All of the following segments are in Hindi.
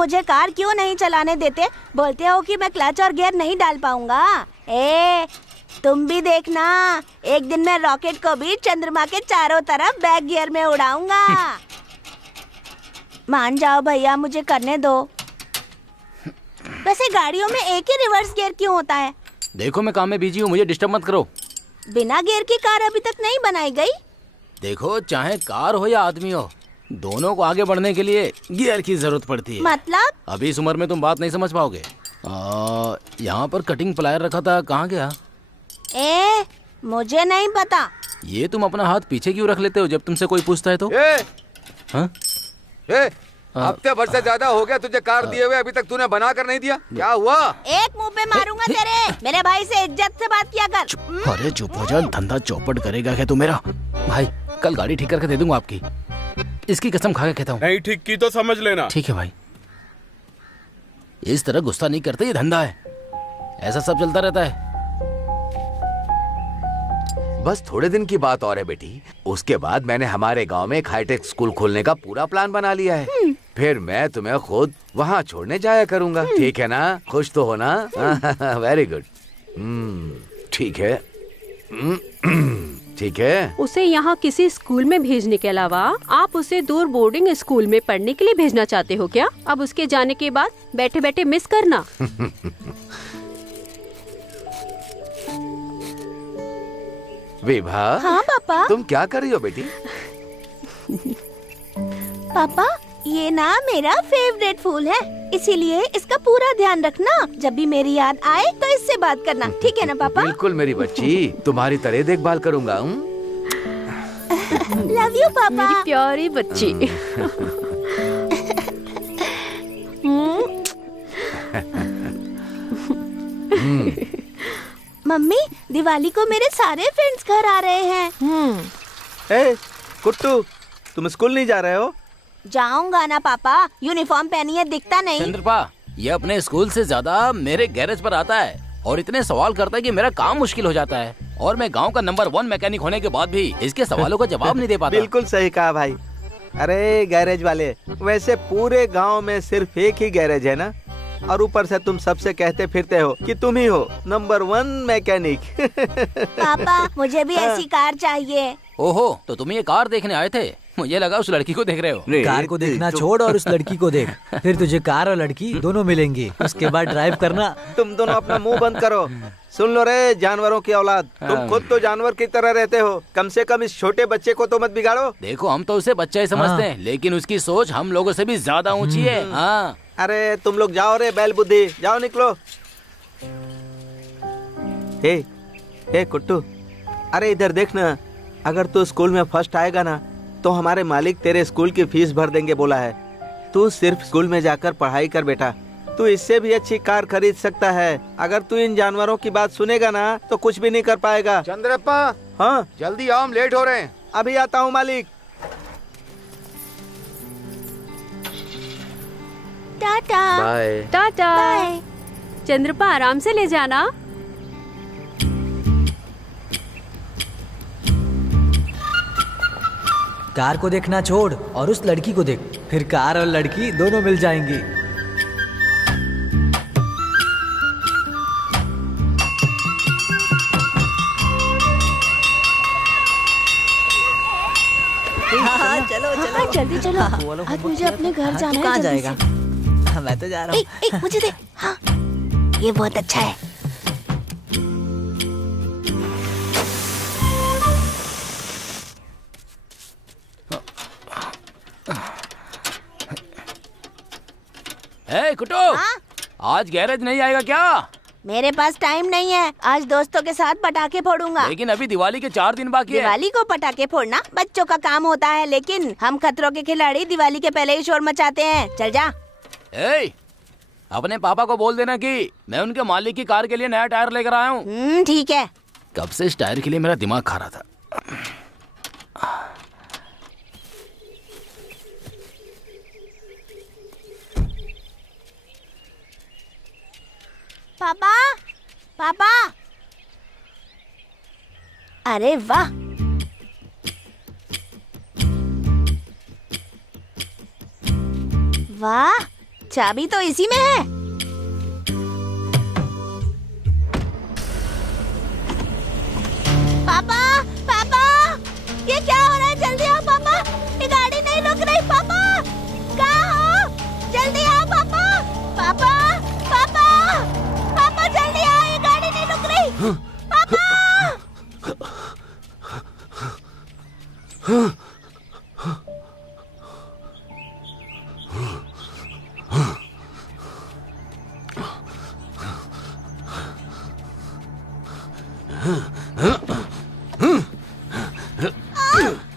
मुझे कार क्यों नहीं चलाने देते? बोलते हो कि मैं क्लच और गियर नहीं डाल पाऊंगा। तुम भी देखना, एक दिन मैं रॉकेट को भी चंद्रमा के चारों तरफ बैक गियर में उड़ाऊंगा। मान जाओ भैया, मुझे करने दो। वैसे गाड़ियों में एक ही रिवर्स गियर क्यों होता है? देखो मैं काम में बिजी हूँ, मुझे डिस्टर्ब मत करो। बिना गियर की कार अभी तक नहीं बनाई गई। देखो चाहे कार हो या आदमी हो, दोनों को आगे बढ़ने के लिए गियर की जरूरत पड़ती है। मतलब? अभी इस उम्र में तुम बात नहीं समझ पाओगे। यहाँ पर कटिंग प्लायर रखा था, कहाँ गया? मुझे नहीं पता। ये तुम अपना हाथ पीछे क्यों रख लेते हो जब तुमसे कोई पूछता है तो? हफ्ते भर से ज्यादा हो गया तुझे कार दिए हुए, अभी तक तूने बना कर नहीं दिया। क्या हुआ? एक मुंह पे मारूंगा तेरे। मेरे भाई से इज्जत से बात किया कर। अरे चुप हो जा, धंधा चौपट करेगा क्या तू मेरा? भाई कल गाड़ी ठीक करके दे दूंगा आपकी, इसकी कसम खा के कहता हूँ। नहीं ठीक की तो समझ लेना। ठीक है भाई, इस तरह गुस्सा नहीं करते, ये धंधा है, ऐसा सब चलता रहता है। बस थोड़े दिन की बात और है बेटी, उसके बाद मैंने हमारे गांव में एक हाईटेक स्कूल खोलने का पूरा प्लान बना लिया है। फिर मैं तुम्हें खुद वहाँ छोड़ने जाया करूँगा। ठीक है ना? खुश तो हो ना? Very good. ठीक है। ठीक है। उसे यहाँ किसी स्कूल में भेजने के अलावा आप उसे दूर बोर्डिंग स्कूल में पढ़ने के लिए भेजना चाहते हो क्या? अब उसके जाने के बाद बैठे बैठे मिस करना। विभा। हाँ पापा। तुम क्या कर रही हो बेटी? पापा, ये ना मेरा फेवरेट फूल है, इसीलिए इसका पूरा ध्यान रखना। जब भी मेरी याद आए तो इससे बात करना, ठीक है ना पापा? बिल्कुल मेरी बच्ची, तुम्हारी तरह देखभाल करूँगा। लव यू पापा। मेरी प्यारी बच्ची। मम्मी, दिवाली को मेरे सारे फ्रेंड्स घर आ रहे हैं। कुट्टू, तुम स्कूल नहीं जा रहे हो? जाऊंगा ना पापा, यूनिफॉर्म पहनी है, दिखता नहीं। चंद्रपा, ये अपने स्कूल से ज्यादा मेरे गैरेज पर आता है और इतने सवाल करता है कि मेरा काम मुश्किल हो जाता है, और मैं गांव का नंबर 1 मैकेनिक होने के बाद भी इसके सवालों का जवाब नहीं दे पाता। बिल्कुल सही कहा भाई। अरे गैरेज वाले, वैसे पूरे गांव में सिर्फ एक ही गैरेज है ना, और ऊपर से तुम सबसे कहते फिरते हो कि तुम ही हो नंबर 1 मैकेनिक। पापा, मुझे भी ऐसी कार चाहिए। ओहो, तो तुम ये कार देखने आए थे? मुझे लगा उस लड़की को देख रहे हो। कार को देखना छोड़ और उस लड़की को देख, फिर तुझे कार और लड़की दोनों मिलेंगी, उसके बाद ड्राइव करना। तुम दोनों अपना मुंह बंद करो। सुन लो रे जानवरों की औलाद, तुम खुद तो जानवर की तरह रहते हो, कम से कम इस छोटे बच्चे को तो मत बिगाड़ो। देखो, हम तो उसे बच्चा ही समझते हैं, लेकिन उसकी सोच हम लोगों से भी ज्यादा ऊंची है। हाँ। अरे तुम लोग जाओ रे बैल बुद्धि, जाओ निकलो। हे कुट्टू, अरे इधर देखना, अगर तू स्कूल में फर्स्ट आएगा ना तो हमारे मालिक तेरे स्कूल की फीस भर देंगे बोला है। तू सिर्फ स्कूल में जाकर पढ़ाई कर बेटा, तू इससे भी अच्छी कार खरीद सकता है। अगर तू इन जानवरों की बात सुनेगा ना तो कुछ भी नहीं कर पाएगा। चंद्रप्पा। हाँ जल्दी आओ, हम लेट हो रहे हैं। अभी आता हूँ मालिक। टाटा। बाय। टाटा। बाय। चंद्रपा, आराम से ले जाना। कार को देखना छोड़ और उस लड़की को देख, फिर कार और लड़की दोनों मिल जाएंगी। हाँ, चलो चलो जल्दी चलो, आज मुझे अपने घर जाना है। कहाँ जाएगा? मैं तो जा रहा हूँ। मुझे दे। हाँ, ये बहुत अच्छा है। कुटो, आज गैरेज नहीं आएगा क्या? मेरे पास टाइम नहीं है, आज दोस्तों के साथ पटाखे फोड़ूंगा। लेकिन अभी दिवाली के 4 दिन बाकी है। दिवाली को पटाखे फोड़ना बच्चों का काम होता है, लेकिन हम खतरों के खिलाड़ी दिवाली के पहले ही शोर मचाते हैं। चल जा। अपने पापा को बोल देना कि मैं उनके मालिक की कार के लिए नया टायर लेकर आया हूँ। ठीक है। कब से इस टायर के लिए मेरा दिमाग खा रहा था। पापा, पापा, अरे वाह, वाह, चाबी तो इसी में है। पापा, पापा, ये क्या हो रहा है? जल्दी आओ पापा, ये गाड़ी नहीं रुक रही। पापा, कहाँ हो? जल्दी आओ पापा, पापा, पापा, पापा जल्दी आओ, ये गाड़ी नहीं रुक रही। पापा!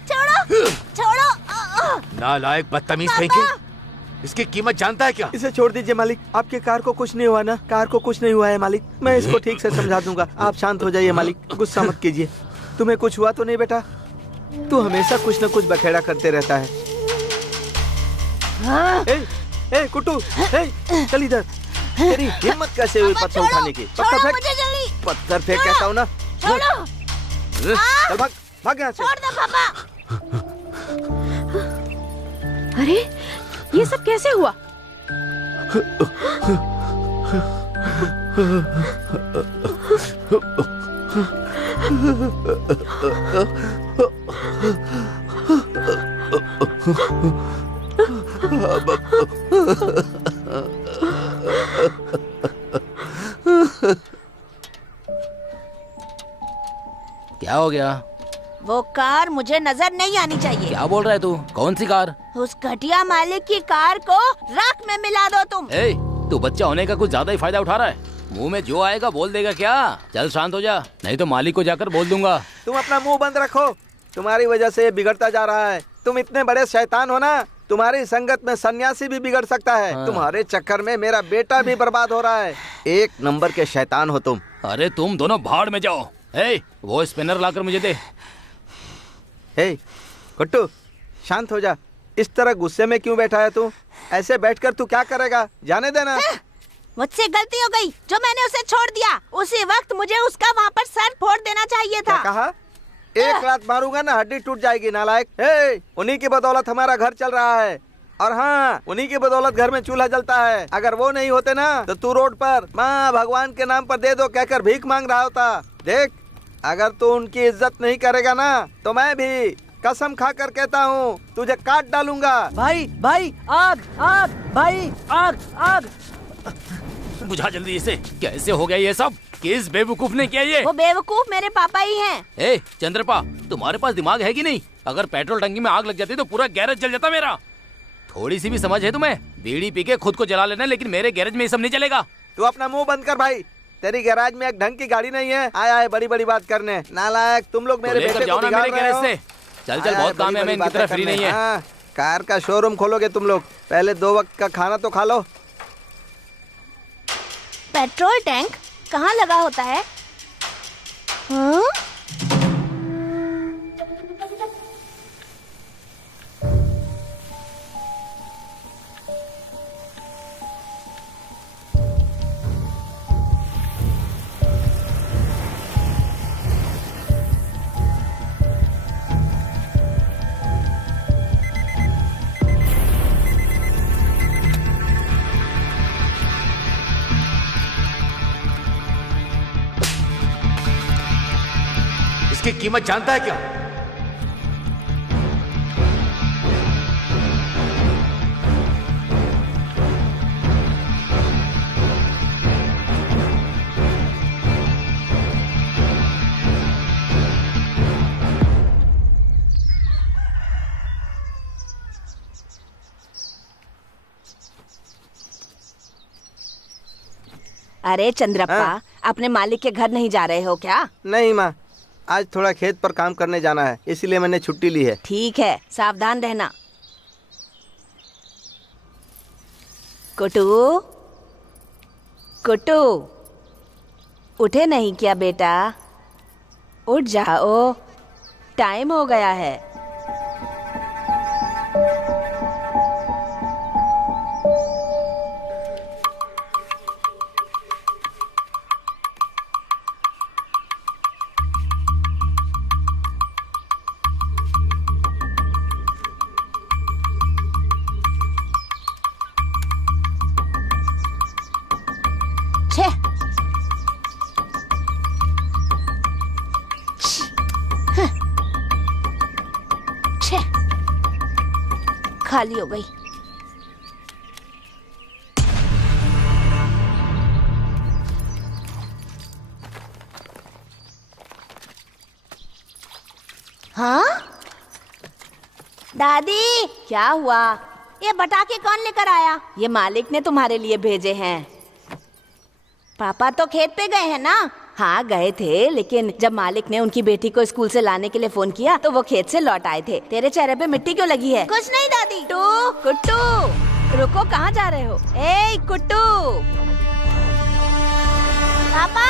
छोड़ो, छोड़ो। नालायक बदतमीज कहीं के। इसकी कीमत जानता है क्या? इसे छोड़ दीजिए मालिक, आपके कार को कुछ नहीं हुआ ना? कार को कुछ नहीं हुआ है मालिक, मैं इसको ठीक से समझा दूंगा। आप शांत हो जाइए मालिक, गुस्सा मत कीजिए। तुम्हें कुछ हुआ तो नहीं बेटा? तू हमेशा कुछ न कुछ बखेड़ा करते रहता है। ए कुट्टू, चल इधर। तेरी हिम्मत कैसे हुई पत्थर उठाने की? पत्थर फेंक, मुझे जल्दी। पत्थर फेंक कहता हूँ ना। छोड़ो। चल भाग, भाग यहाँ से। छोड़ दो पापा। अरे ये सब कैसे हुआ? क्या हो गया? वो कार मुझे नजर नहीं आनी चाहिए। क्या बोल रहा है तू? कौन सी कार? उस घटिया मालिक की कार को राख में मिला दो तुम। ए, तू बच्चा होने का कुछ ज्यादा ही फायदा उठा रहा है। मुंह में जो आएगा बोल देगा क्या? चल शांत हो जा, नहीं तो मालिक को जाकर बोल दूंगा। तुम अपना मुंह बंद रखो, तुम्हारी वजह से ये बिगड़ता जा रहा है। तुम इतने बड़े शैतान हो ना, तुम्हारी संगत में सन्यासी भी बिगड़ सकता है। तुम्हारे चक्कर में मेरा बेटा भी बर्बाद हो रहा है। एक नंबर के शैतान हो तुम। अरे तुम दोनों भाड़ में जाओ। ए, वो स्पिनर लाकर मुझे दे। हे कुट्टू, शांत हो जा। इस तरह गुस्से में क्यों बैठा है तू? ऐसे बैठकर तू क्या करेगा? जाने देना। मुझसे गलती हो गई जो मैंने उसे छोड़ दिया। उसी वक्त मुझे उसका वहाँ पर सर फोड़ देना चाहिए था। क्या कहा? एक लात मारूंगा ना हड्डी टूट जाएगी नालायक। हे, उन्हीं की बदौलत हमारा घर चल रहा है। और हाँ, उन्हीं की बदौलत घर में चूल्हा जलता है। अगर वो नहीं होते ना तो तू रोड पर माँ भगवान के नाम पर दे दो कहकर भीख मांग रहा होता। देख, अगर तू उनकी इज्जत नहीं करेगा ना तो मैं भी कसम खा कर कहता हूँ तुझे काट डालूंगा। भाई भाई, आग आग, भाई आग आग। बुझा जल्दी इसे। कैसे हो गया ये सब? किस बेवकूफ ने किया ये? वो बेवकूफ मेरे पापा ही हैं। ए चंद्रपा, तुम्हारे पास दिमाग है कि नहीं? अगर पेट्रोल टंकी में आग लग जाती तो पूरा गैरेज जल जाता मेरा। थोड़ी सी भी समझ है तुम्हें? बीड़ी पी के खुद को जला लेना, लेकिन मेरे गैरेज में ये सब नहीं चलेगा। तू अपना मुंह बंद कर भाई। तेरी गैराज में एक ढंग की गाड़ी नहीं है। आया है बड़ी बड़ी बात करने। नालायक, तुम लोग मेरे बेटे को बिगाड़ रहे हो। चल चल, बहुत काम है, मैं इनकी तरह फ्री नहीं है। कार का शोरूम खोलोगे तुम लोग? पहले 2 वक्त का खाना तो खा लो। पेट्रोल टैंक कहाँ लगा होता है? हाँ? इसकी कीमत जानता है क्या? अरे चंद्रप्पा, अपने मालिक के घर नहीं जा रहे हो क्या? नहीं माँ, आज थोड़ा खेत पर काम करने जाना है, इसलिए मैंने छुट्टी ली है। ठीक है, सावधान रहना। कुटू, कुटू, उठे नहीं क्या बेटा? उठ जाओ, टाइम हो गया है। खाली हो गई। हाँ दादी, क्या हुआ? ये पटाखे कौन लेकर आया? ये मालिक ने तुम्हारे लिए भेजे हैं। पापा तो खेत पे गए हैं ना? हाँ गए थे, लेकिन जब मालिक ने उनकी बेटी को स्कूल से लाने के लिए फोन किया तो वो खेत से लौट आए थे। तेरे चेहरे पे मिट्टी क्यों लगी है? कुछ नहीं दादी। कुट्टू रुको, कहाँ जा रहे हो? ए कुट्टू, पापा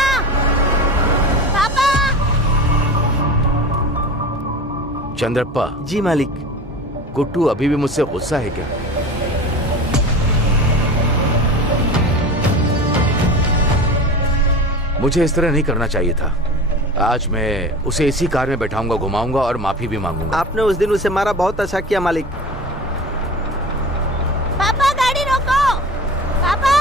पापा। चंद्रप्पा। जी मालिक। कुट्टू अभी भी मुझसे गुस्सा है क्या? मुझे इस तरह नहीं करना चाहिए था। आज मैं उसे इसी कार में बैठाऊंगा, घुमाऊंगा और माफी भी मांगूंगा। आपने उस दिन उसे मारा, बहुत अच्छा किया मालिक। पापा गाड़ी रोको। पापा।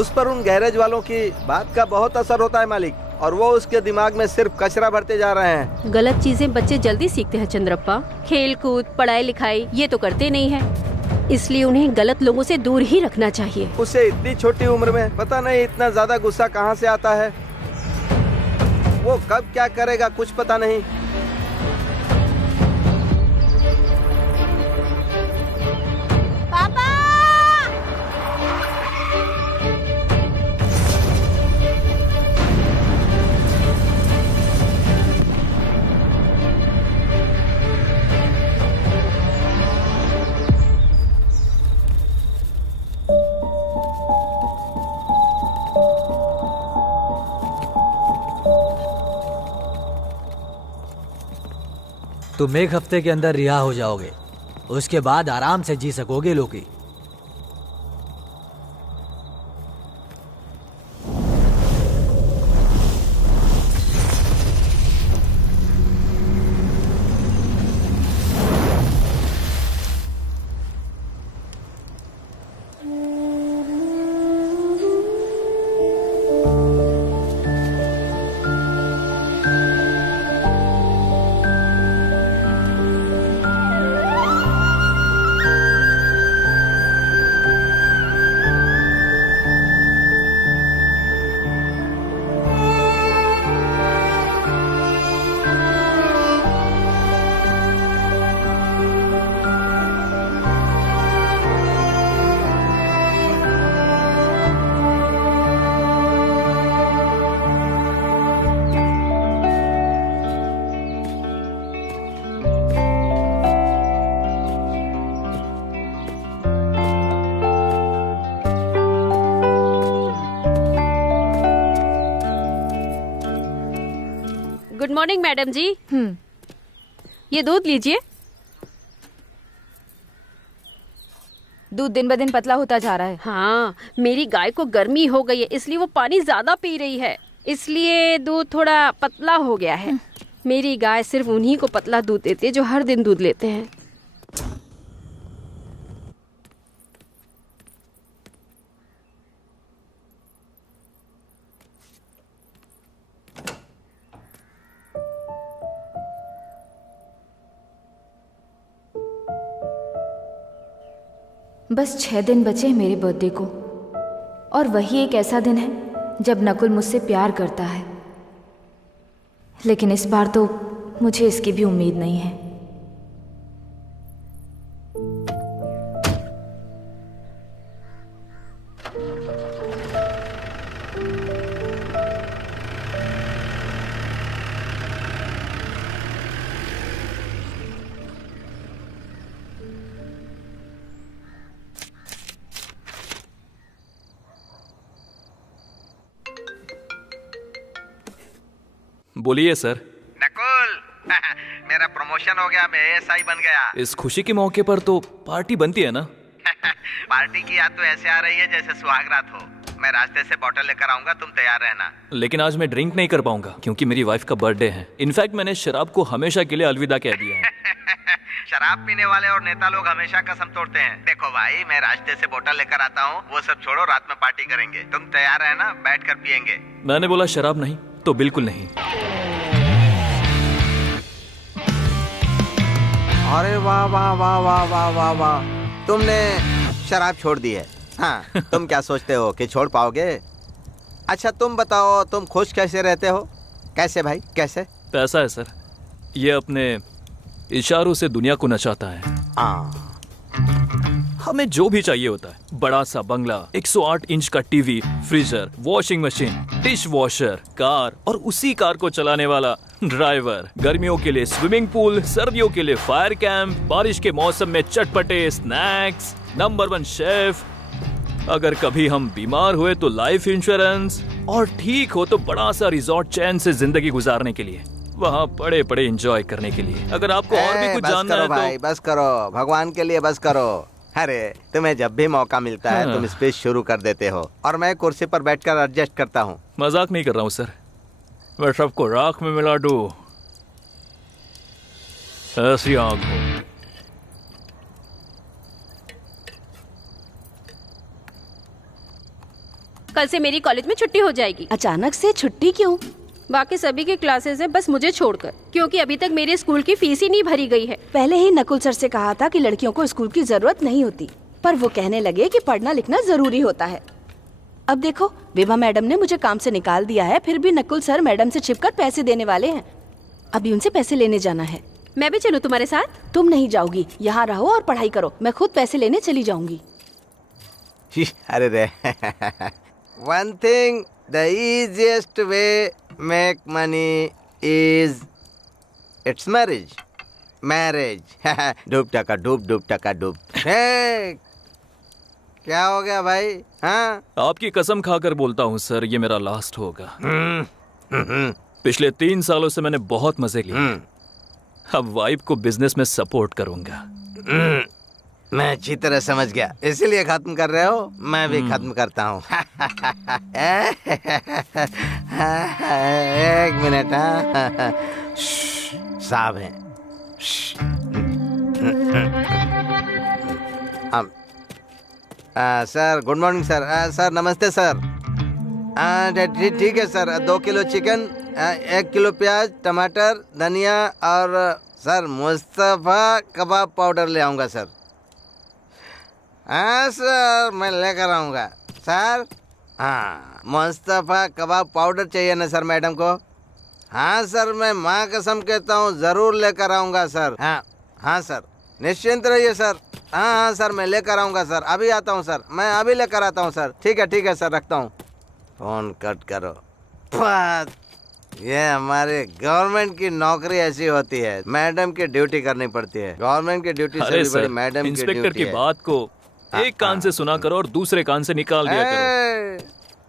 उस पर उन गैरेज वालों की बात का बहुत असर होता है मालिक, और वो उसके दिमाग में सिर्फ कचरा भरते जा रहे हैं। गलत चीजें बच्चे जल्दी सीखते हैं चंद्रप्पा। खेल कूद, पढ़ाई लिखाई ये तो करते नहीं है, इसलिए उन्हें गलत लोगों से दूर ही रखना चाहिए। उसे इतनी छोटी उम्र में पता नहीं इतना ज्यादा गुस्सा कहाँ से आता है। वो कब क्या करेगा कुछ पता नहीं। पापा। तुम एक हफ्ते के अंदर रिहा हो जाओगे, उसके बाद आराम से जी सकोगे लोकी। गुड मॉर्निंग मैडम जी। ये दूध लीजिए। दूध दिन ब दिन पतला होता जा रहा है। हाँ, मेरी गाय को गर्मी हो गई है, इसलिए वो पानी ज्यादा पी रही है, इसलिए दूध थोड़ा पतला हो गया है। मेरी गाय सिर्फ उन्हीं को पतला दूध देती है जो हर दिन दूध लेते हैं। बस 6 दिन बचे हैं मेरे बर्थडे को, और वही एक ऐसा दिन है जब नकुल मुझसे प्यार करता है। लेकिन इस बार तो मुझे इसकी भी उम्मीद नहीं है। बोलिए सर। नकुल, मेरा प्रमोशन हो गया, मैं एएसआई बन गया। इस खुशी के मौके पर तो पार्टी बनती है ना? पार्टी की याद तो ऐसे आ रही है जैसे सुहागरात हो। मैं रास्ते से बोतल लेकर आऊंगा, तुम तैयार रहना। लेकिन आज मैं ड्रिंक नहीं कर पाऊंगा क्योंकि मेरी वाइफ का बर्थडे है। इनफैक्ट मैंने शराब को हमेशा के लिए अलविदा कह दिया है। शराब पीने वाले और नेता लोग हमेशा कसम तोड़ते हैं। देखो भाई, मैं रास्ते से बोतल लेकर आता हूँ, वो सब छोड़ो, रात में पार्टी करेंगे। तुम तैयार रहना, बैठ कर पियेंगे। मैंने बोला शराब नहीं तो बिल्कुल नहीं। अरे वाह वाह वाह वाह वाह वाह वाह, तुमने शराब छोड़ दी है। हाँ, तुम क्या सोचते हो कि छोड़ पाओगे? अच्छा तुम बताओ, तुम खुश कैसे रहते हो? कैसे भाई, कैसे? पैसा है सर, ये अपने इशारों से दुनिया को नचाता है। हमें जो भी चाहिए होता है, बड़ा सा बंगला, 108 इंच का TV, freezer, washing machine, dish washer, car और उसी कार को चलाने वाला ड्राइवर, गर्मियों के लिए स्विमिंग पूल, सर्दियों के लिए फायर कैंप, बारिश के मौसम में चटपटे स्नैक्स, नंबर 1 शेफ, अगर कभी हम बीमार हुए तो लाइफ इंश्योरेंस, और ठीक हो तो बड़ा सा रिजॉर्ट चैन से जिंदगी गुजारने के लिए, वहाँ पड़े पड़े एंजॉय करने के लिए। अगर आपको और भी कुछ जानना है भाई, तो बस करो, भगवान के लिए बस करो। अरे तुम्हें जब भी मौका मिलता है तुम स्पीच शुरू कर देते हो और मैं कुर्सी पर बैठकर एडजस्ट करता हूँ। मजाक नहीं कर रहा हूँ सर, मैं सबको राख में मिला दूं, ऐसी आंख हो। कल से मेरी कॉलेज में छुट्टी हो जाएगी। अचानक से छुट्टी क्यों? बाकी सभी की क्लासेस है, बस मुझे छोड़कर, क्योंकि अभी तक मेरे स्कूल की फीस ही नहीं भरी गई है। पहले ही नकुल सर से कहा था कि लड़कियों को स्कूल की जरूरत नहीं होती, पर वो कहने लगे कि पढ़ना लिखना जरूरी होता है। अब देखो, विभा मैडम ने मुझे काम से निकाल दिया है, फिर भी नकुल सर मैडम से छिपकर पैसे देने वाले हैं। अभी उनसे पैसे लेने जाना है। मैं भी चलूं तुम्हारे साथ? तुम नहीं जाओगी, यहाँ रहो और पढ़ाई करो, मैं खुद पैसे लेने चली जाऊंगी। अरे रे one thing, the easiest way make money is it's marriage. डूब टका डूब। क्या हो गया भाई? हाँ, आपकी कसम खाकर बोलता हूँ सर, ये मेरा लास्ट होगा। पिछले 3 सालों से मैंने बहुत मजे लिए, अब वाइफ को बिजनेस में सपोर्ट करूंगा। मैं अच्छी तरह समझ गया, इसीलिए खत्म कर रहे हो, मैं भी खत्म करता हूँ। एक मिनट, साहब हैं। Sir good morning sir. Sir नमस्ते सर। ठीक है सर, 2 किलो चिकन, 1 किलो प्याज, टमाटर, धनिया और सर मुस्तफा कबाब पाउडर ले आऊँगा सर। हाँ सर, मैं लेकर आऊँगा सर। हाँ, मुस्तफा कबाब पाउडर चाहिए ना सर मैडम को? हाँ सर, मैं माँ कसम कहता हूँ ज़रूर लेकर आऊँगा सर। हाँ सर, निश्चिंत रहिए सर। हाँ सर, मैं लेकर आऊँगा सर, अभी आता हूँ सर, मैं अभी लेकर आता हूँ सर। ठीक है सर, रखता हूँ। फोन कट करो। ये हमारे गवर्नमेंट की नौकरी ऐसी होती है, मैडम की ड्यूटी करनी पड़ती है। गवर्नमेंट की ड्यूटी से भी बड़ी मैडम की ड्यूटी है। इंस्पेक्टर की बात को एक कान से सुना करो और दूसरे कान से निकाल दिया करो।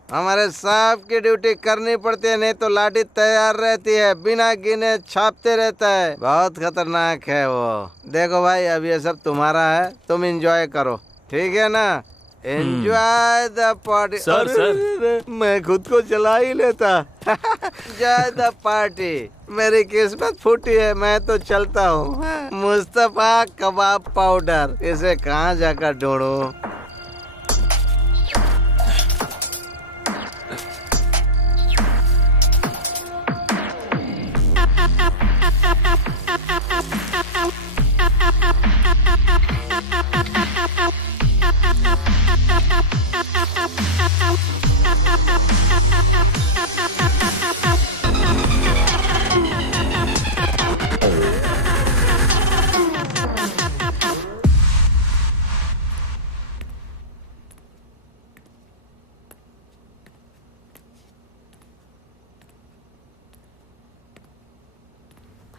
हमारे साहब की ड्यूटी करनी पड़ती है, नहीं तो लाठी तैयार रहती है, बिना गिने छापते रहता है, बहुत खतरनाक है वो। देखो भाई, अब ये सब तुम्हारा है, तुम एंजॉय करो, ठीक है ना? Enjoy the party. सर, मैं खुद को जला ही लेता। Enjoy the party. मेरी किस्मत फूटी है, मैं तो चलता हूँ। मुस्तफा कबाब पाउडर, इसे कहाँ जाकर ढूंढूं?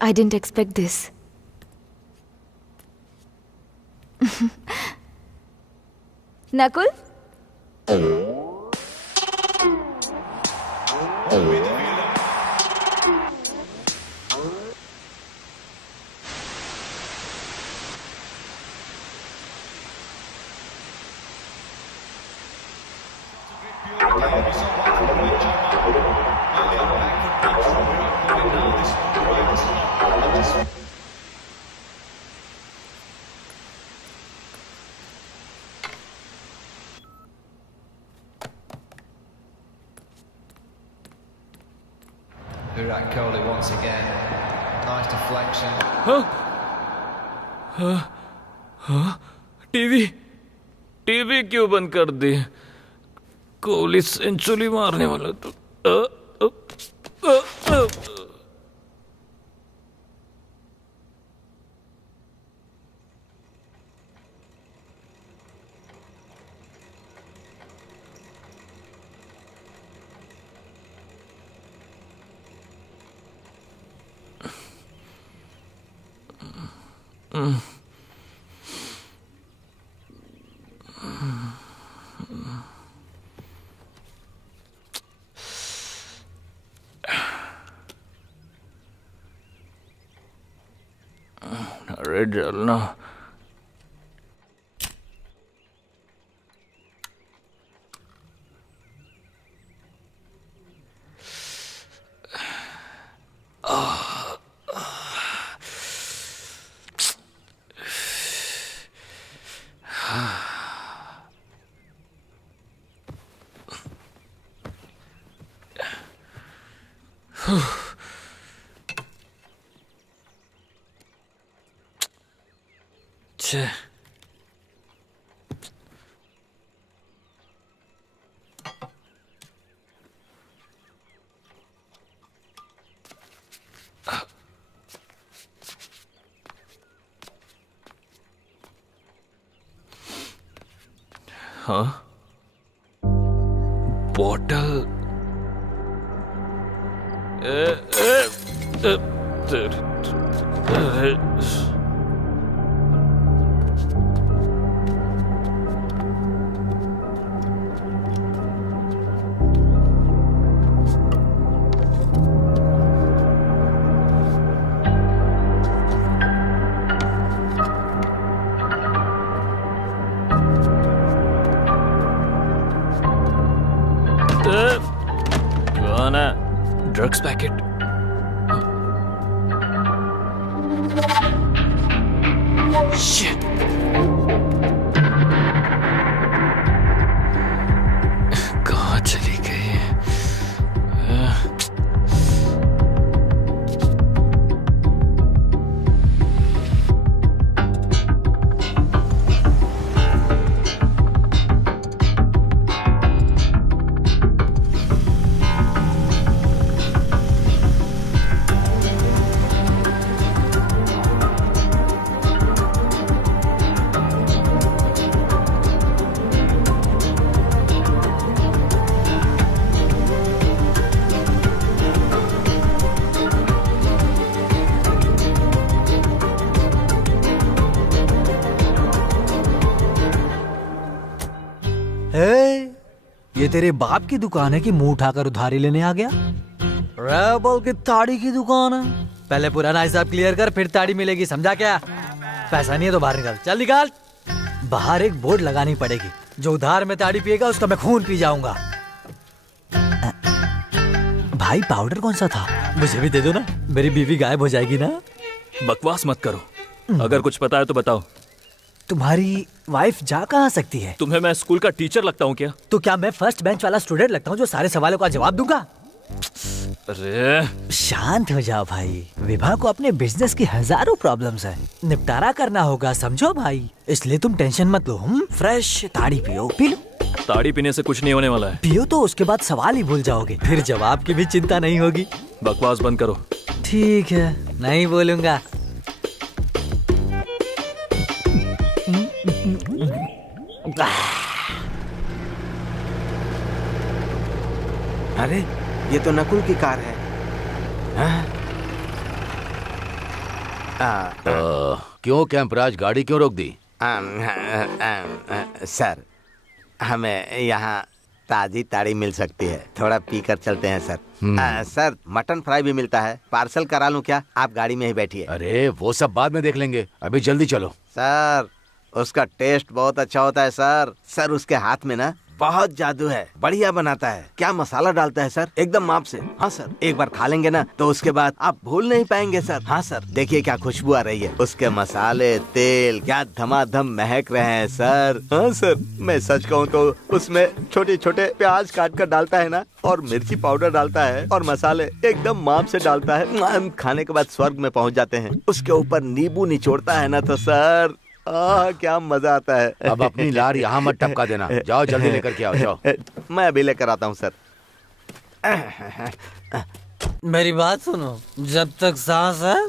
I didn't expect this. Nakul? Virat Kohli once again. Nice deflection. TV TV क्यों बंद कर दी? कोहली सेंचुरी मारने वाला तो अरे जलना। छे हाँ बॉटल कौन है? Drugs packet. Shit. कहाँ चली गई? ये तेरे बाप की दुकान है कि मुंह उठाकर उधारी लेने आ गया? रेबल की ताड़ी की दुकान है। पहले पुराना हिसाब क्लियर कर, फिर ताड़ी मिलेगी, समझा क्या? पैसा नहीं है तो बाहर निकाल, चल निकाल। बाहर एक बोर्ड लगानी पड़ेगी, जो उधार में ताड़ी पिएगा उसका मैं खून पी जाऊंगा। भाई पाउडर कौन सा था? मुझे भी दे दो ना, मेरी बीवी गायब हो जाएगी ना। बकवास मत करो, अगर कुछ पता है तो बताओ। तुम्हारी वाइफ जा कहाँ सकती है? तुम्हें मैं स्कूल का टीचर लगता हूँ क्या? तो क्या मैं फर्स्ट बेंच वाला स्टूडेंट लगता हूँ जो सारे सवालों का जवाब दूंगा? अरे शांत हो जाओ भाई, विभा को अपने बिजनेस की हजारों प्रॉब्लम्स हैं, निपटारा करना होगा, समझो भाई। इसलिए तुम टेंशन मत लो। फ्रेश ताड़ी पियो, पी लो। ताड़ी पीने से कुछ नहीं होने वाला है। पियो तो उसके बाद सवाल ही भूल जाओगे, फिर जवाब की भी चिंता नहीं होगी। बकवास बंद करो। ठीक है, नहीं बोलूंगा। अरे ये तो नकुल की कार है। क्यों कैंपराज, गाड़ी क्यों रोक दी? सर हमें यहाँ ताजी ताड़ी मिल सकती है, थोड़ा पी कर चलते हैं सर। सर मटन फ्राई भी मिलता है, पार्सल करा लूं क्या? आप गाड़ी में ही बैठिए। अरे वो सब बाद में देख लेंगे, अभी जल्दी चलो। सर उसका टेस्ट बहुत अच्छा होता है सर। सर उसके हाथ में ना बहुत जादू है, बढ़िया बनाता है। क्या मसाला डालता है सर, एकदम माप से। हाँ सर, एक बार खा लेंगे ना तो उसके बाद आप भूल नहीं पाएंगे सर। हाँ सर, देखिए क्या खुशबू आ रही है, उसके मसाले तेल क्या धमाधम महक रहे हैं सर। हाँ सर, मैं सच कहूँ तो उसमें छोटे छोटे प्याज काट कर डालता है ना, और मिर्ची पाउडर डालता है, और मसाले एकदम माप से डालता है। खाने के बाद स्वर्ग में पहुँच जाते हैं। उसके ऊपर नींबू निचोड़ता है ना तो सर क्या मजा आता है। अब अपनी लार यहाँ मत टपका देना, जाओ जल्दी लेकर के आओ, जाओ। मैं अभी लेकर आता हूँ सर। मेरी बात सुनो, जब तक सांस है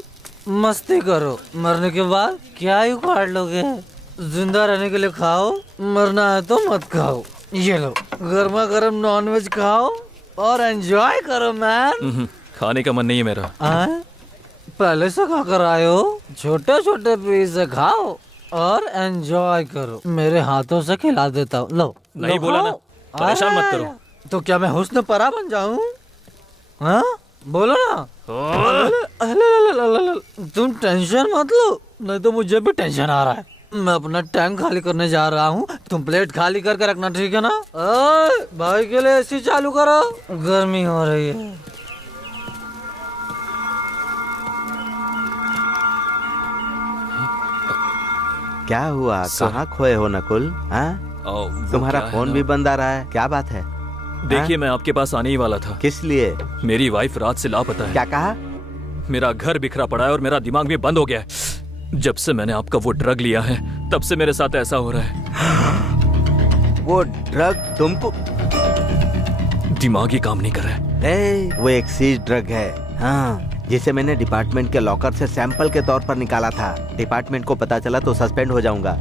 मस्ती करो, मरने के बाद क्या ही उखाड़ लोगे। जिंदा रहने के लिए खाओ, मरना है तो मत खाओ। ये लो गर्मा गर्म नॉनवेज खाओ और एंजॉय करो मैन। खाने का मन नहीं है मेरा। पहले से खा कर आए हो, छोटे छोटे पीस से खाओ और एंजॉय करो। मेरे हाथों से खिला देता हूँ, लो। नहीं बोला ना, परेशान मत करो। तो क्या मैं हुस्न परा बन जाऊँ? हाँ बोलो ना। तुम टेंशन मत लो, नहीं तो मुझे भी टेंशन आ रहा है। मैं अपना टैंक खाली करने जा रहा हूँ, तुम प्लेट खाली करके रखना, ठीक है ना? भाई के लिए एसी चालू करो, गर्मी हो रही है। क्या हुआ, कहाँ खोए हो नकुल? हाँ, तुम्हारा फोन भी बंद आ रहा है, क्या बात है? देखिए, मैं आपके पास आने ही वाला था। किस लिए? मेरी वाइफ रात से लापता है। क्या कहा? मेरा घर बिखरा पड़ा है और मेरा दिमाग भी बंद हो गया है। जब से मैंने आपका वो ड्रग लिया है तब से मेरे साथ ऐसा हो रहा है। वो ड्रग तुमको? दिमाग ही काम नहीं कर रहा है। वो एक सीज ड्रग है, हाँ, जिसे मैंने डिपार्टमेंट के लॉकर से सैंपल के तौर पर निकाला था। डिपार्टमेंट को पता चला तो सस्पेंड हो जाऊंगा।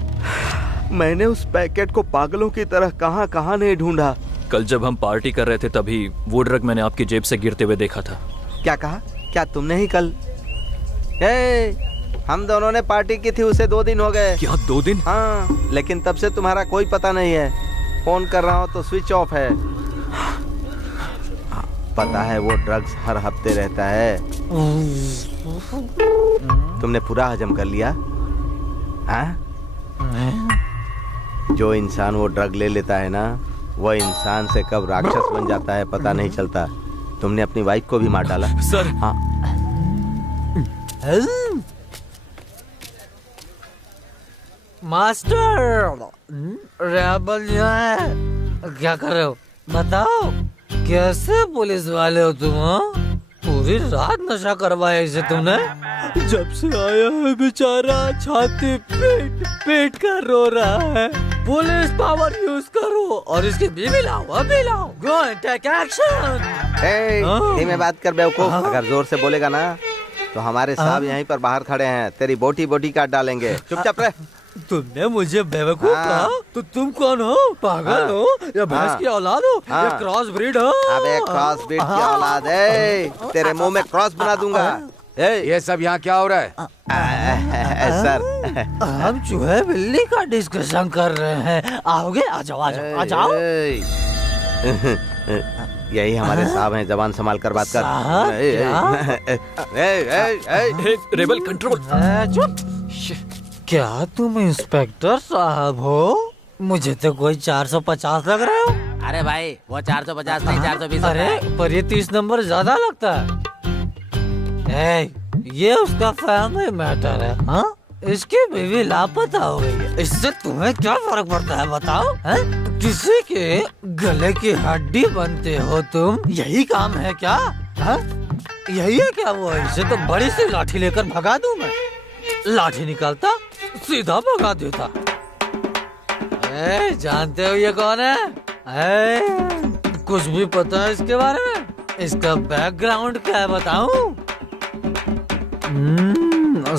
मैंने उस पैकेट को पागलों की तरह कहाँ कहाँ नहीं ढूंढा। कल जब हम पार्टी कर रहे थे तभी वो ड्रग मैंने आपकी जेब से गिरते हुए देखा था। क्या कहा? क्या तुमने ही कल? हम दोनों ने पार्टी की थी, उसे 2 दिन हो गए। क्या 2 दिन? हाँ, लेकिन तब से तुम्हारा कोई पता नहीं है। फोन कर रहा हूँ तो स्विच ऑफ है। पता है वो ड्रग्स हर हफ्ते रहता है। तुमने पूरा हजम कर लिया? हाँ? जो इंसान वो ड्रग ले लेता है ना, वो इंसान से कब राक्षस बन जाता है पता नहीं चलता। तुमने अपनी वाइफ को भी मार डाला। सर। हाँ। मास्टर, रेबल यहाँ है, क्या कर रहे हो बताओ? कैसे पुलिस वाले हो तुम? पूरी रात नशा करवाया इसे तुमने? जब से आया है बेचारा छाती पेट पेट कर रो रहा है। पुलिस पावर यूज करो और इसकी बीवी लाओ, अभी लाओ। Go and take action. धीमे बात कर बेवकूफ। अगर जोर से बोलेगा ना तो हमारे साहब यहीं पर बाहर खड़े हैं, तेरी बोटी बोटी काट डालेंगे। चुपचाप रह। तुमने मुझे बेवकूफ कहा? तो तुम कौन हो? पागल हो या भैंस की औलाद हो या क्रॉस ब्रीड हो? अबे क्रॉस ब्रीड की औलाद है, तेरे मुंह में क्रॉस बना दूंगा। ये सब यहाँ क्या हो रहा है? सर, हम चूहे बिल्ली का डिस्कशन कर रहे हैं। आओगे? आ जाओ आ जाओ आ जाओ। यही हमारे साहब हैं, जबान संभाल कर बात कर। Rebel control. चुप। क्या तुम इंस्पेक्टर साहब हो? मुझे तो कोई 450 लग रहे हो। अरे भाई, वो 450 नहीं 420। अरे पर ये 30 नंबर ज्यादा लगता है। ये उसका फैमिली मैटर है। हाँ, इसकी बीवी लापता हो गई है, इससे तुम्हें क्या फर्क पड़ता है बताओ? है? किसी के गले की हड्डी बनते हो तुम, यही काम है क्या? है? यही है क्या वो? इसे तो बड़ी सी लाठी लेकर भगा दूं मैं। लाठी निकालता सीधा भगा देता। जानते हो ये कौन है? कुछ भी पता है इसके बारे में? इसका बैकग्राउंड क्या है बताऊं?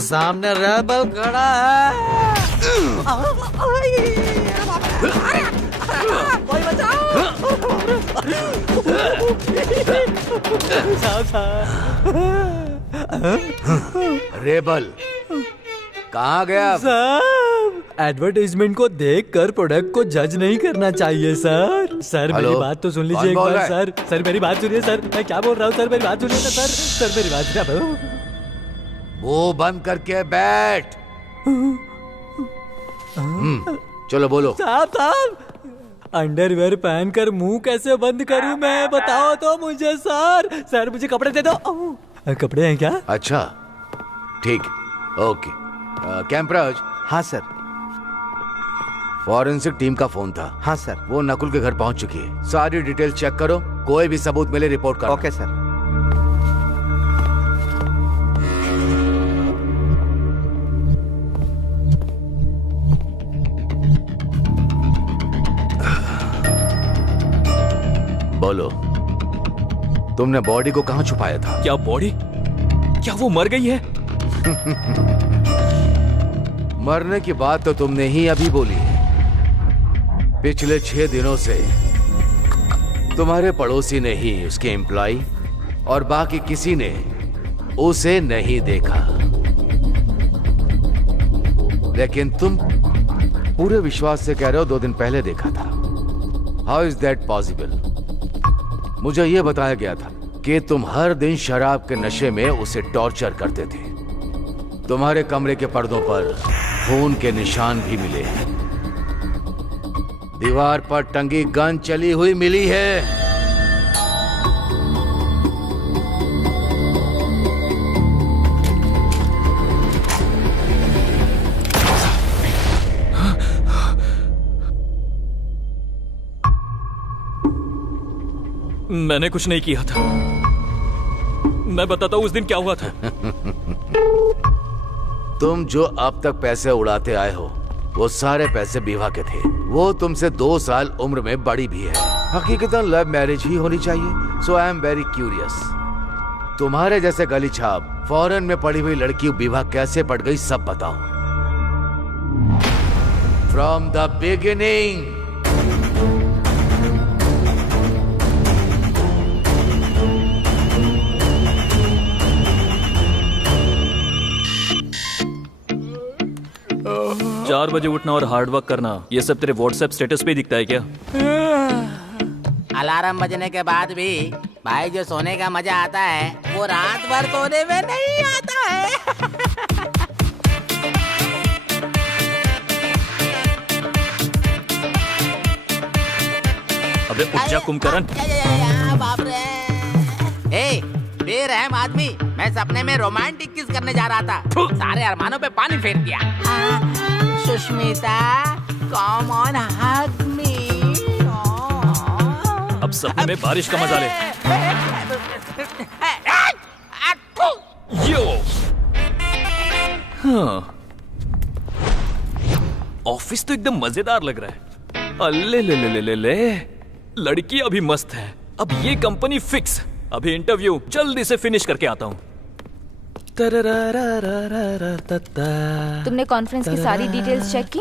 सामने रेबल खड़ा है। कोई बचाओ। रेबल कहाँ गया? साहब, एडवर्टाइजमेंट को देखकर प्रोडक्ट को जज नहीं करना चाहिए सर। सर मेरी बात तो सुन लीजिए एक बार। सर मेरी बात सुनिए सर, मैं क्या बोल रहा हूँ सर, मेरी बात सुनिए ना सर मेरी बात सुनिए। वो बंद करके बैठ। चलो बोलो। साहब अंडरवेयर पहनकर मुंह कैसे बंद करूं मैं, बताओ तो मुझे सर। सर मुझे कपड़े दे दो। कपड़े हैं क्या? अच्छा ठीक, ओके। कैंपराज। हाँ सर। फॉरेंसिक टीम का फोन था। हाँ सर। वो नकुल के घर पहुंच चुकी है। सारी डिटेल चेक करो, कोई भी सबूत मिले रिपोर्ट करो। Okay sir. बोलो, तुमने बॉडी को कहाँ छुपाया था? क्या बॉडी? क्या वो मर गई है? मरने की बात तो तुमने ही अभी बोली है। पिछले 6 दिनों से तुम्हारे पड़ोसी ने ही उसके एम्प्लॉय और बाकी किसी ने उसे नहीं देखा, लेकिन तुम पूरे विश्वास से कह रहे हो 2 दिन पहले देखा था। How is that possible? मुझे यह बताया गया था कि तुम हर दिन शराब के नशे में उसे टॉर्चर करते थे। तुम्हारे कमरे के पर्दों पर खून के निशान भी मिले हैं। दीवार पर टंगी गन चली हुई मिली है। मैंने कुछ नहीं किया था। मैं बताता हूं उस दिन क्या हुआ था। तुम जो अब तक पैसे उड़ाते आए हो वो सारे पैसे विवाह के थे। वो तुमसे 2 साल उम्र में बड़ी भी है। हकीकतन लव मैरिज ही होनी चाहिए। सो आई एम वेरी क्यूरियस, तुम्हारे जैसे गली छाप फॉरेन में पड़ी हुई लड़की विवाह कैसे पड़ गई, सब बताओ। From the beginning. चार बजे उठना और हार्ड वर्क करना, ये सब तेरे व्हाट्सएप स्टेटस पे दिखता है क्या? अलार्म बजने के बाद भी भाई जो सोने का मजा आता है वो रात भर सोने में नहीं आता है। अबे उठ जा कुंभकर्ण। बाप रे। ए, बेरहम आदमी, मैं सपने में रोमांटिक किस करने जा रहा था, सारे अरमानों पे पानी फेर दिया। सुष्मिता, कम ऑन हग मी। अब सपने में बारिश का मजा ले। यो। हाँ। ऑफिस तो एकदम मजेदार लग रहा है। अल्ले ले ले ले ले ले, लड़की अभी मस्त है। अब ये कंपनी फिक्स। अभी इंटरव्यू जल्दी से फिनिश करके आता हूँ। तुमने कॉन्फ्रेंस की सारी डिटेल्स चेक की?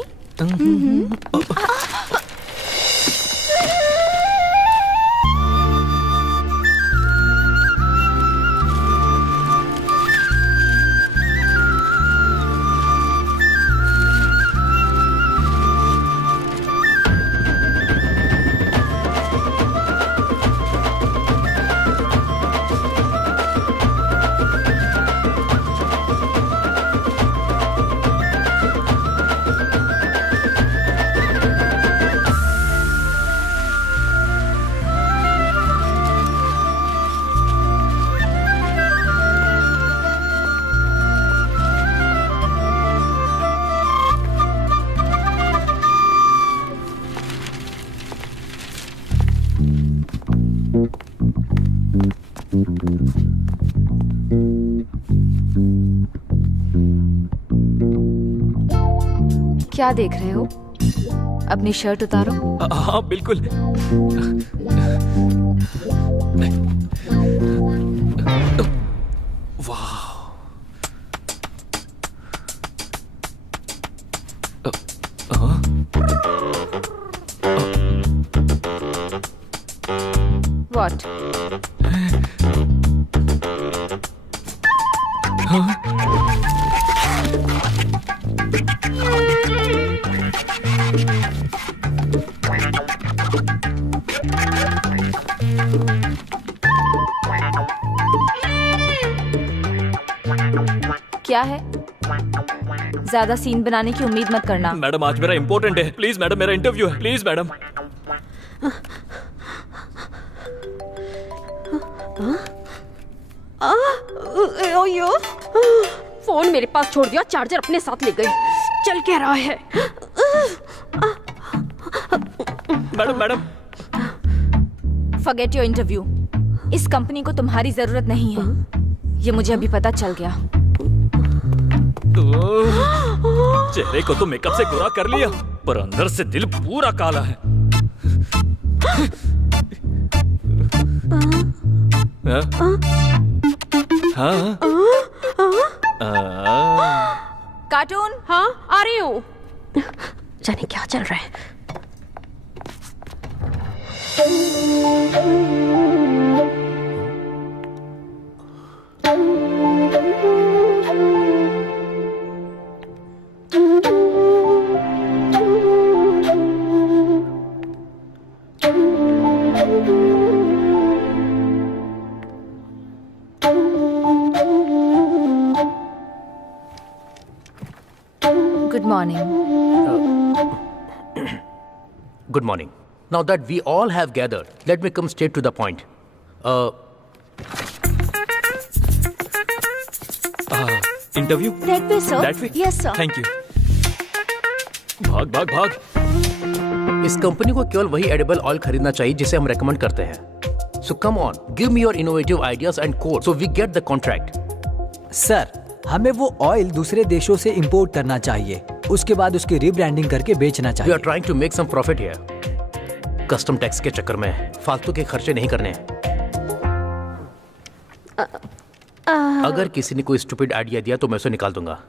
क्या देख रहे हो? अपनी शर्ट उतारो। हाँ बिल्कुल। वाह। What? क्या है? ज्यादा सीन बनाने की उम्मीद मत करना। मैडम आज मेरा इंपॉर्टेंट है, प्लीज मैडम, मेरा इंटरव्यू है, प्लीज मैडम। ओयो, फोन मेरे पास छोड़ दिया, चार्जर अपने साथ ले गई। चल क्या रहा है? Madam forget your interview. इस कंपनी को तुम्हारी जरूरत नहीं है, ये मुझे अभी पता चल गया। चेहरे को तो मेकअप से गोरा कर लिया, पर अंदर से दिल पूरा काला है। हाँ? कार्टून। हाँ आ रही हूँ। जाने क्या चल रहा है। Good morning. Good morning. Now that we all have gathered, let me come straight to the point. Interview? That way, sir. That way? Yes, sir. Thank you. भाग। इस कंपनी को केवल वही एडिबल ऑयल खरीदना चाहिए जिसे हम रेकमेंड करते हैं। So come on, give me your innovative ideas and code so we get the contract. Sir, हमें वो ऑयल दूसरे देशों से इंपोर्ट करना चाहिए, उसके बाद उसकी रीब्रांडिंग करके बेचना We चाहिए। are trying to make some profit here. Custom tax के चक्कर में फालतू के खर्चे नहीं करने। अगर किसी ने कोई स्टूपिड आइडिया दिया तो मैं उसे निकाल दूंगा।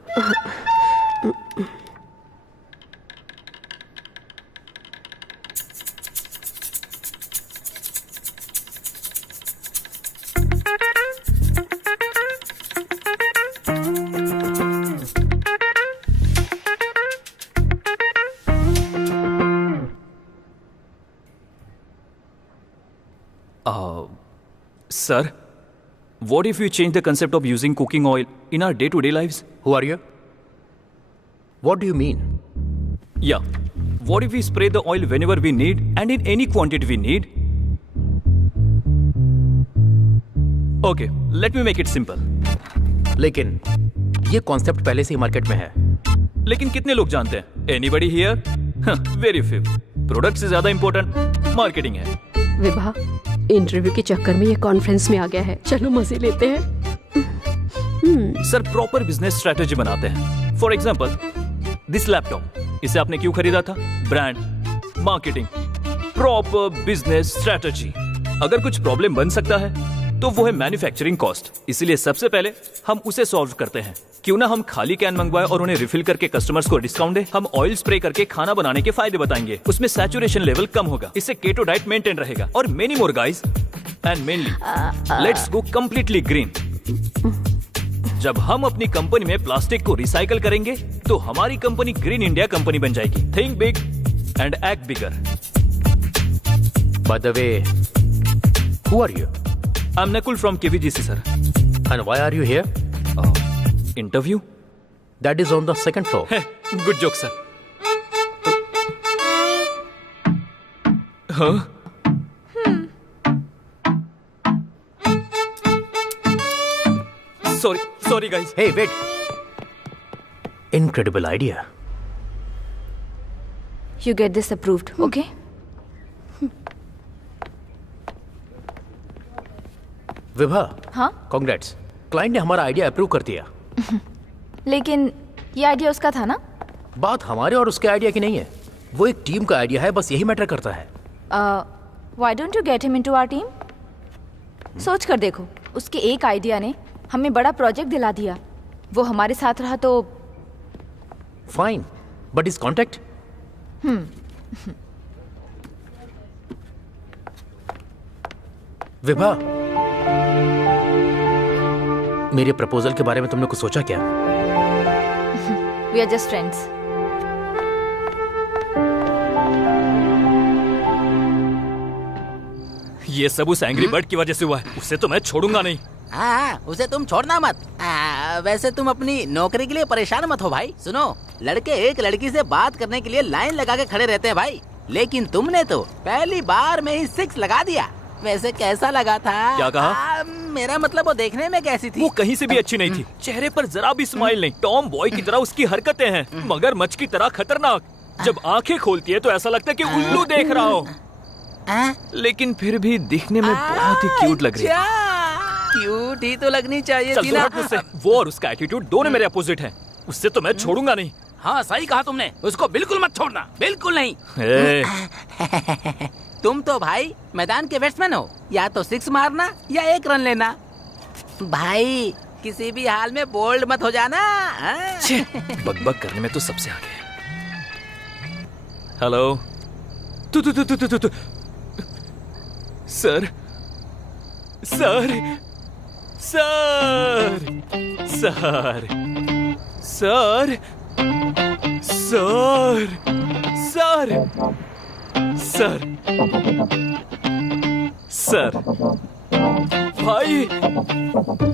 Sir, what if we change the concept of using cooking oil in our day-to-day lives? Who are you? What do you mean? Yeah. What if we spray the oil whenever we need and in any quantity we need? Okay, let me make it simple. लेकिन ये कॉन्सेप्ट पहले से ही मार्केट में है। लेकिन कितने लोग जानते हैं? Anybody here? Very few. Product से ज्यादा इंपॉर्टेंट मार्केटिंग है। विभा, इंटरव्यू के चक्कर में ये कॉन्फ्रेंस में आ गया है, चलो मजे लेते हैं। सर, प्रॉपर बिजनेस स्ट्रेटेजी बनाते हैं। फॉर एग्जाम्पल, दिस लैपटॉप, इसे आपने क्यों खरीदा था? Brand, marketing, proper business strategy. अगर कुछ प्रॉब्लम बन सकता है तो वो है मैन्युफैक्चरिंग कॉस्ट, इसीलिए सबसे पहले हम उसे सॉल्व करते हैं। क्यों ना हम खाली कैन मंगवाए और उन्हें रिफिल करके कस्टमर्स को डिस्काउंट दे। हम ऑयल स्प्रे करके खाना बनाने के फायदे बताएंगे, उसमें सैचुरेशन लेवल कम होगा, इससे केटो डाइट मेंटेन रहेगा और many more guys. And mainly, let's go completely green. जब हम अपनी कंपनी में प्लास्टिक को रिसाइकल करेंगे तो हमारी कंपनी ग्रीन इंडिया कंपनी बन जाएगी। Think big and act bigger. By the way, who are you? I'm Nakul from KVGC, sir. And why are you here? Interview? That is on the second floor. Good joke, sir. Huh? Sorry, guys. Hey, wait. Incredible idea. You get this approved, okay? Vibha, हाँ? कांग्रेट्स। क्लाइंट ने हमारा आइडिया अप्रूव कर दिया। लेकिन ये आइडिया उसका था ना? बात हमारे और उसके आइडिया की नहीं है, वो एक टीम का आइडिया है, बस यही मैटर करता है। Why don't you get him into our team? सोच कर देखो, उसके एक आइडिया ने हमें बड़ा प्रोजेक्ट दिला दिया। वो हमारे साथ रहा तो fine, but is contact? Vibha, मेरे प्रपोजल के बारे में तुमने कुछ सोचा क्या? We are just friends. ये सब उस एंग्री बर्ड की वजह से हुआ है, उसे तो मैं छोड़ूंगा नहीं। हाँ, उसे तुम छोड़ना मत। वैसे तुम अपनी नौकरी के लिए परेशान मत हो भाई। सुनो, लड़के एक लड़की से बात करने के लिए लाइन लगा के खड़े रहते हैं भाई। लेकिन तुमने तो पहली बार में ही 6 लगा दिया। वैसे कैसा लगा था? क्या कहा? मेरा मतलब वो देखने में कैसी थी? वो कहीं से भी अच्छी नहीं थी। चेहरे पर जरा भी स्माइल नहीं। टॉम बॉय की तरह उसकी हरकतें हैं, मगरमच्छ की तरह खतरनाक। जब आंखें खोलती है तो ऐसा लगता है कि उल्लू देख रहा हो। लेकिन फिर भी दिखने में बहुत ही क्यूट लग रही है। क्यूट ही तो लगनी चाहिए थी ना। वो और उसका एटीट्यूड दोनों मेरे अपोजिट हैं। उससे तो मैं छोड़ूंगा नहीं। हाँ सही कहा तुमने, उसको बिल्कुल मत छोड़ना, बिल्कुल नहीं। तुम तो भाई मैदान के बैट्समैन हो, या तो 6 मारना या 1 रन लेना। भाई किसी भी हाल में बोल्ड मत हो जाना। बकबक करने में तो सबसे आगे है। हेलो, तू sir sir sir sir sir sir sir sir sir भाई,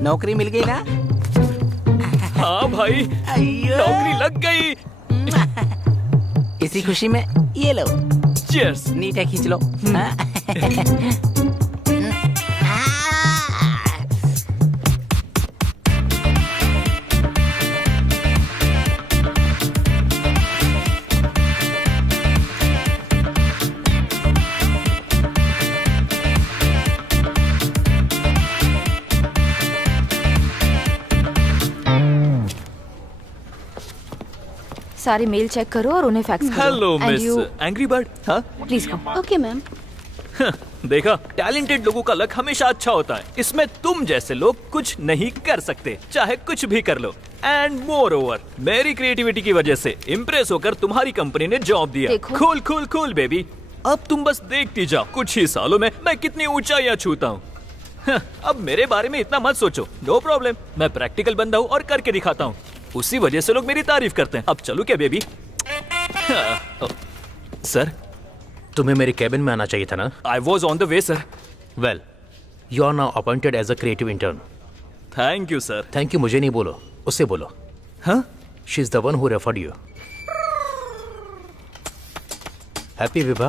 नौकरी मिल गई ना? हाँ भाई, नौकरी लग गई। इसी खुशी में ये लो, चीयर्स। नीचे खींच लो। सारे मेल चेक करो और उन्हें फैक्स करो। Hello miss angry bird. हाँ प्लीज गो। Okay ma'am. देखा, टैलेंटेड लोगों का लक हमेशा अच्छा होता है। इसमें तुम जैसे लोग कुछ नहीं कर सकते, चाहे कुछ भी कर लो। एंड मोर ओवर, मेरी क्रिएटिविटी की वजह से इम्प्रेस होकर तुम्हारी कंपनी ने जॉब दिया। Cool cool cool baby. अब तुम बस देखती जाओ, कुछ ही सालों में मैं कितनी ऊंचाइयां छूता हूँ। अब मेरे बारे में इतना मत सोचो। नो प्रॉब्लम, मैं प्रैक्टिकल बंदा हूँ और करके दिखाता हूँ। उसी वजह से लोग मेरी तारीफ करते हैं। अब चलूं क्या बेबी? सर, तुम्हें मेरे कैबिन में आना चाहिए था ना? I was on the way sir. Well, you are now appointed as a creative intern. Thank you sir. Thank you मुझे नहीं बोलो, उससे बोलो। हाँ? She is the one who referred you. Happy Vibha?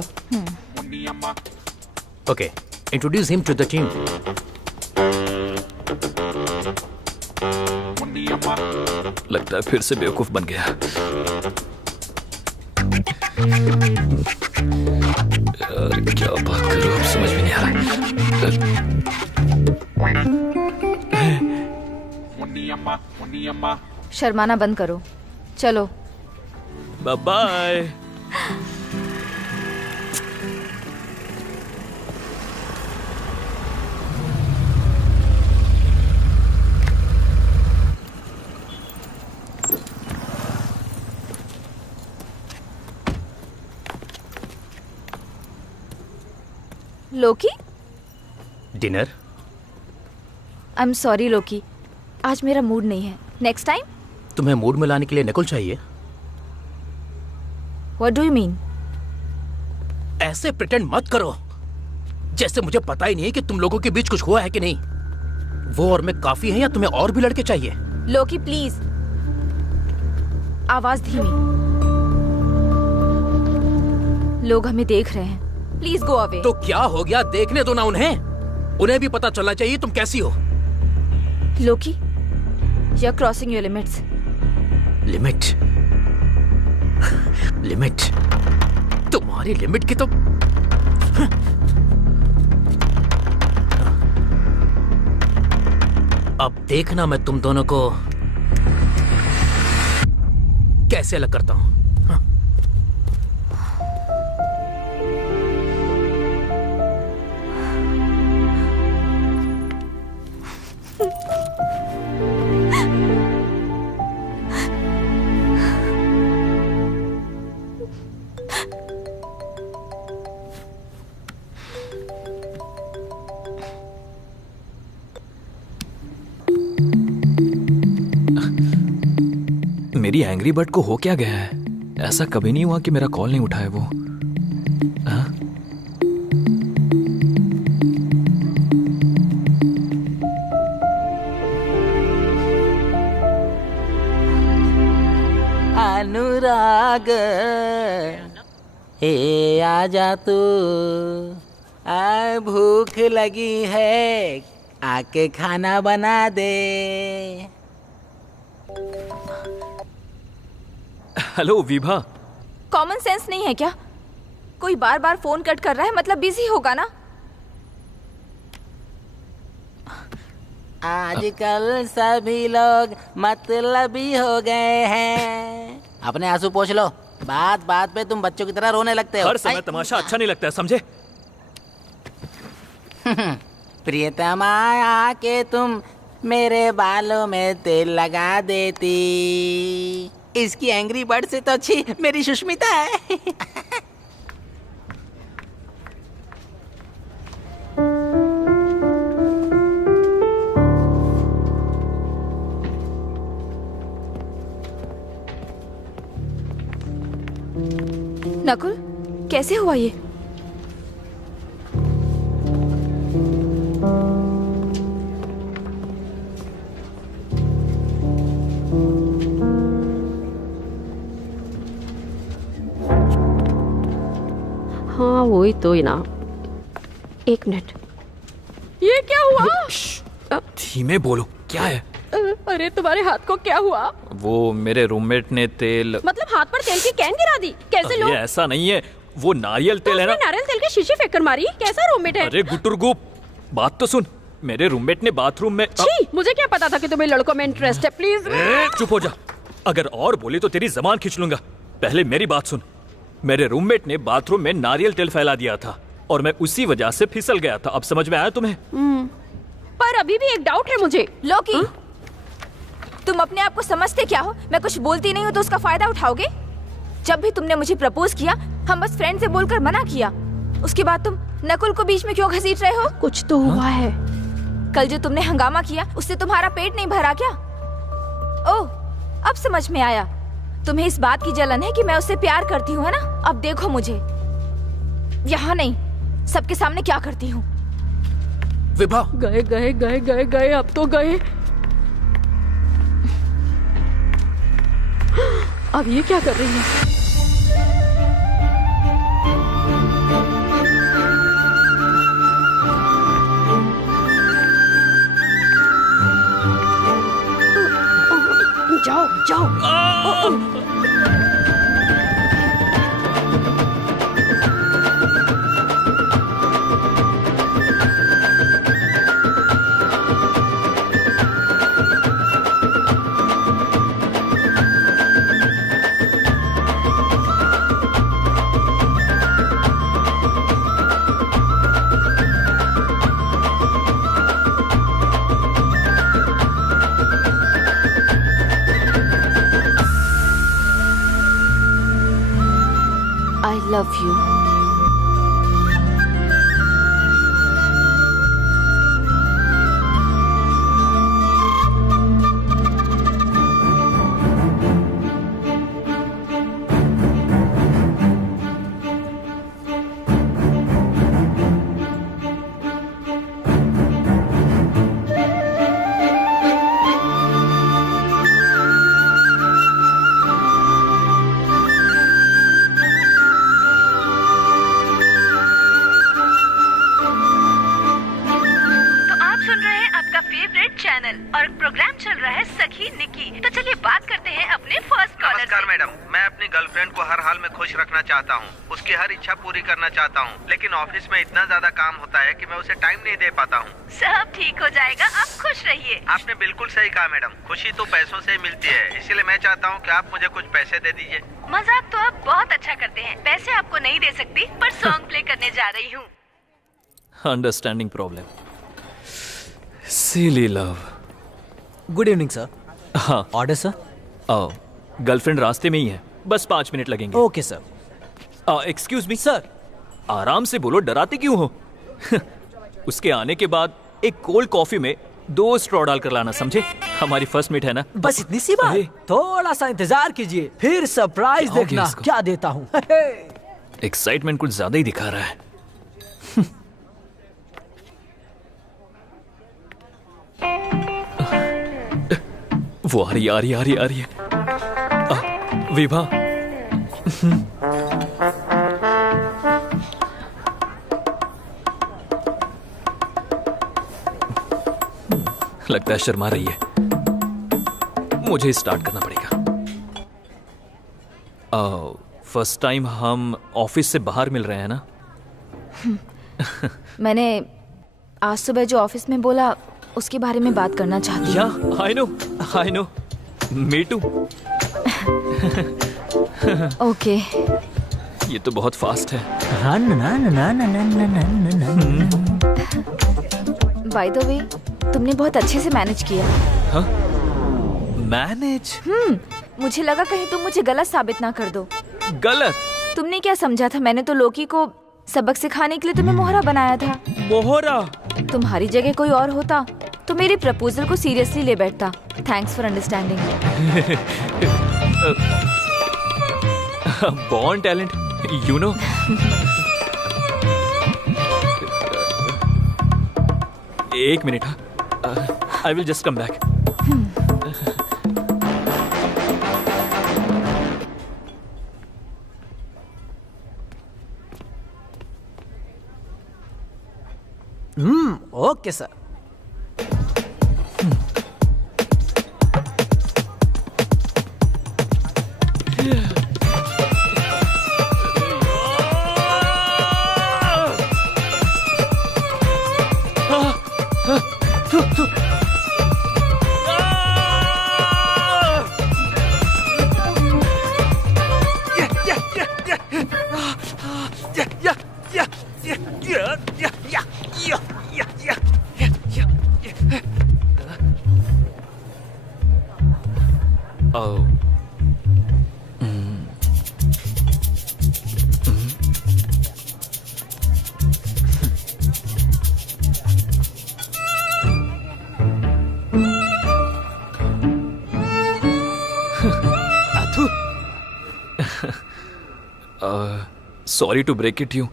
Okay, introduce him to the team. लगता है फिर से बेवकूफ बन गया। यार क्या बात करूं, अब समझ में नहीं आ रहा। शर्माना बंद करो, चलो। Bye bye. Loki? Dinner? I am sorry Loki, आज मेरा मूड नहीं है। Next time? तुम्हें मूड में लाने के लिए नकुल चाहिए? What do you mean? ऐसे प्रिटेंड मत करो जैसे मुझे पता ही नहीं है कि तुम लोगों के बीच कुछ हुआ है कि नहीं। वो और मैं काफी है या तुम्हें और भी लड़के चाहिए? लोकी प्लीज, आवाज धीमी। लोग हमें देख रहे हैं, प्लीज गो अवे। तो क्या हो गया, देखने दो ना उन्हें। उन्हें भी पता चलना चाहिए तुम कैसी हो। Loki, you are crossing your limits. Limit? Limit? तुम्हारी लिमिट की तो अब देखना मैं तुम दोनों को कैसे अलग करता हूं। मेरी एंग्री बर्ड को हो क्या गया है? ऐसा कभी नहीं हुआ कि मेरा कॉल नहीं उठाया वो। हाँ? अनुराग ए आजा तू, आ भूख लगी है, आके खाना बना दे। हेलो विभा। कॉमन सेंस नहीं है क्या? कोई बार बार फोन कट कर रहा है, मतलब बिजी होगा ना। आजकल सभी लोग मतलबी हो गए हैं। अपने आंसू पोंछ लो, बात बात पे तुम बच्चों की तरह रोने लगते हो। हर समय तमाशा अच्छा नहीं लगता है, समझे? प्रियतमा, आके तुम मेरे बालों में तेल लगा देती। इसकी एंग्री बर्ड से तो अच्छी मेरी सुष्मिता है। नकुल, कैसे हुआ ये? हाँ वही तो ही ना। एक मिनट, ये क्या हुआ? धीमे बोलो, क्या है? अरे तुम्हारे हाथ को क्या हुआ? वो मेरे रूममेट ने तेल, मतलब हाथ पर तेल की कैन गिरा दी? कैसे लोग? ये ऐसा नहीं है, वो नारियल तेल है ना। नारियल तेल की शीशी फेंक कर मारी? कैसा रूममेट है? अरे गुटुरगुप, बात तो सुन। मेरे रूममेट ने बाथरूम में छी, मुझे क्या पता था कि तुम्हें लड़कों में इंटरेस्ट है। प्लीज चुप हो जा, अगर और बोली तो तेरी जबान खींच लूंगा। पहले मेरी बात सुन। मेरे रूममेट ने बाथरूम में नारियल तेल फैला दिया था और मैं उसी वजह से फिसल गया था। अब समझ में आया तुम्हें? पर अभी भी एक डाउट है मुझे। लोकी, तुम अपने आप को समझते क्या हो? मैं कुछ बोलती नहीं हूँ तो उसका फायदा उठाओगे? जब भी तुमने मुझे प्रपोज किया, हम बस फ्रेंड से बोलकर मना किया। उसके बाद तुम नकुल को बीच में क्यों घसीट रहे हो? कुछ तो हुआ है। कल जो तुमने हंगामा किया, उससे तुम्हारा पेट नहीं भरा क्या? ओह, अब समझ में आया। तुम्हें इस बात की जलन है कि मैं उससे प्यार करती हूँ, है ना? अब देखो मुझे, यहाँ नहीं, सबके सामने क्या करती हूँ। विभा, गए गए गए गए गए, अब तो गए। अब ये क्या कर रही है? जाओ जाओ। I love you. और प्रोग्राम चल रहा है सखी निकी। तो चलिए बात करते हैं अपने फर्स्ट कॉलर से। नमस्कार मैडम, मैं अपनी गर्लफ्रेंड को हर हाल में खुश रखना चाहता हूँ, उसकी हर इच्छा पूरी करना चाहता हूँ, लेकिन ऑफिस में इतना ज्यादा काम होता है कि मैं उसे टाइम नहीं दे पाता हूँ। सब ठीक हो जाएगा, आप खुश रहिए। आपने बिल्कुल सही कहा मैडम, खुशी तो पैसों से ही मिलती है, इसीलिए मैं चाहता हूँ कि आप मुझे कुछ पैसे दे दीजिए। मजाक तो आप बहुत अच्छा करते हैं, पैसे आपको नहीं दे सकती, पर सॉन्ग प्ले करने जा रही हूँ। अंडरस्टैंडिंग प्रॉब्लम, सिली लव। Good evening sir. हाँ, ऑर्डर सर। गर्लफ्रेंड रास्ते में ही है, बस 5 मिनट लगेंगे। Okay sir. Excuse me sir. आराम से बोलो, डराते क्यों हो? उसके आने के बाद एक कोल्ड कॉफी में 2 स्ट्रॉ डाल कर लाना, समझे? हमारी फर्स्ट मीट है ना। बस इतनी सी बात, थोड़ा सा इंतजार कीजिए, फिर सरप्राइज देखना क्या देता हूँ। एक्साइटमेंट कुछ ज्यादा ही दिखा रहा है। वो आ रही है। विभा। लगता है शर्मा रही है। मुझे स्टार्ट करना पड़ेगा। फर्स्ट टाइम हम ऑफिस से बाहर मिल रहे हैं ना? मैंने आज सुबह जो ऑफिस में बोला उसके बारे में बात करना चाहती या हूँ। I know me too. Okay. ये तो बहुत फास्ट है। बाय द वे, तुमने बहुत अच्छे से मैनेज किया। हाँ? मैनेज? मुझे लगा कहीं तुम मुझे गलत साबित ना कर दो। गलत? तुमने क्या समझा था? मैंने तो लोकी को सबक सिखाने के लिए तुम्हें मोहरा बनाया था। मोहरा? तुम्हारी जगह कोई और होता तो मेरे प्रपोजल को सीरियसली ले बैठता। Thanks for understanding. Born talent, you know. एक minute, I will just come back. Okay sir. Sorry to break it you,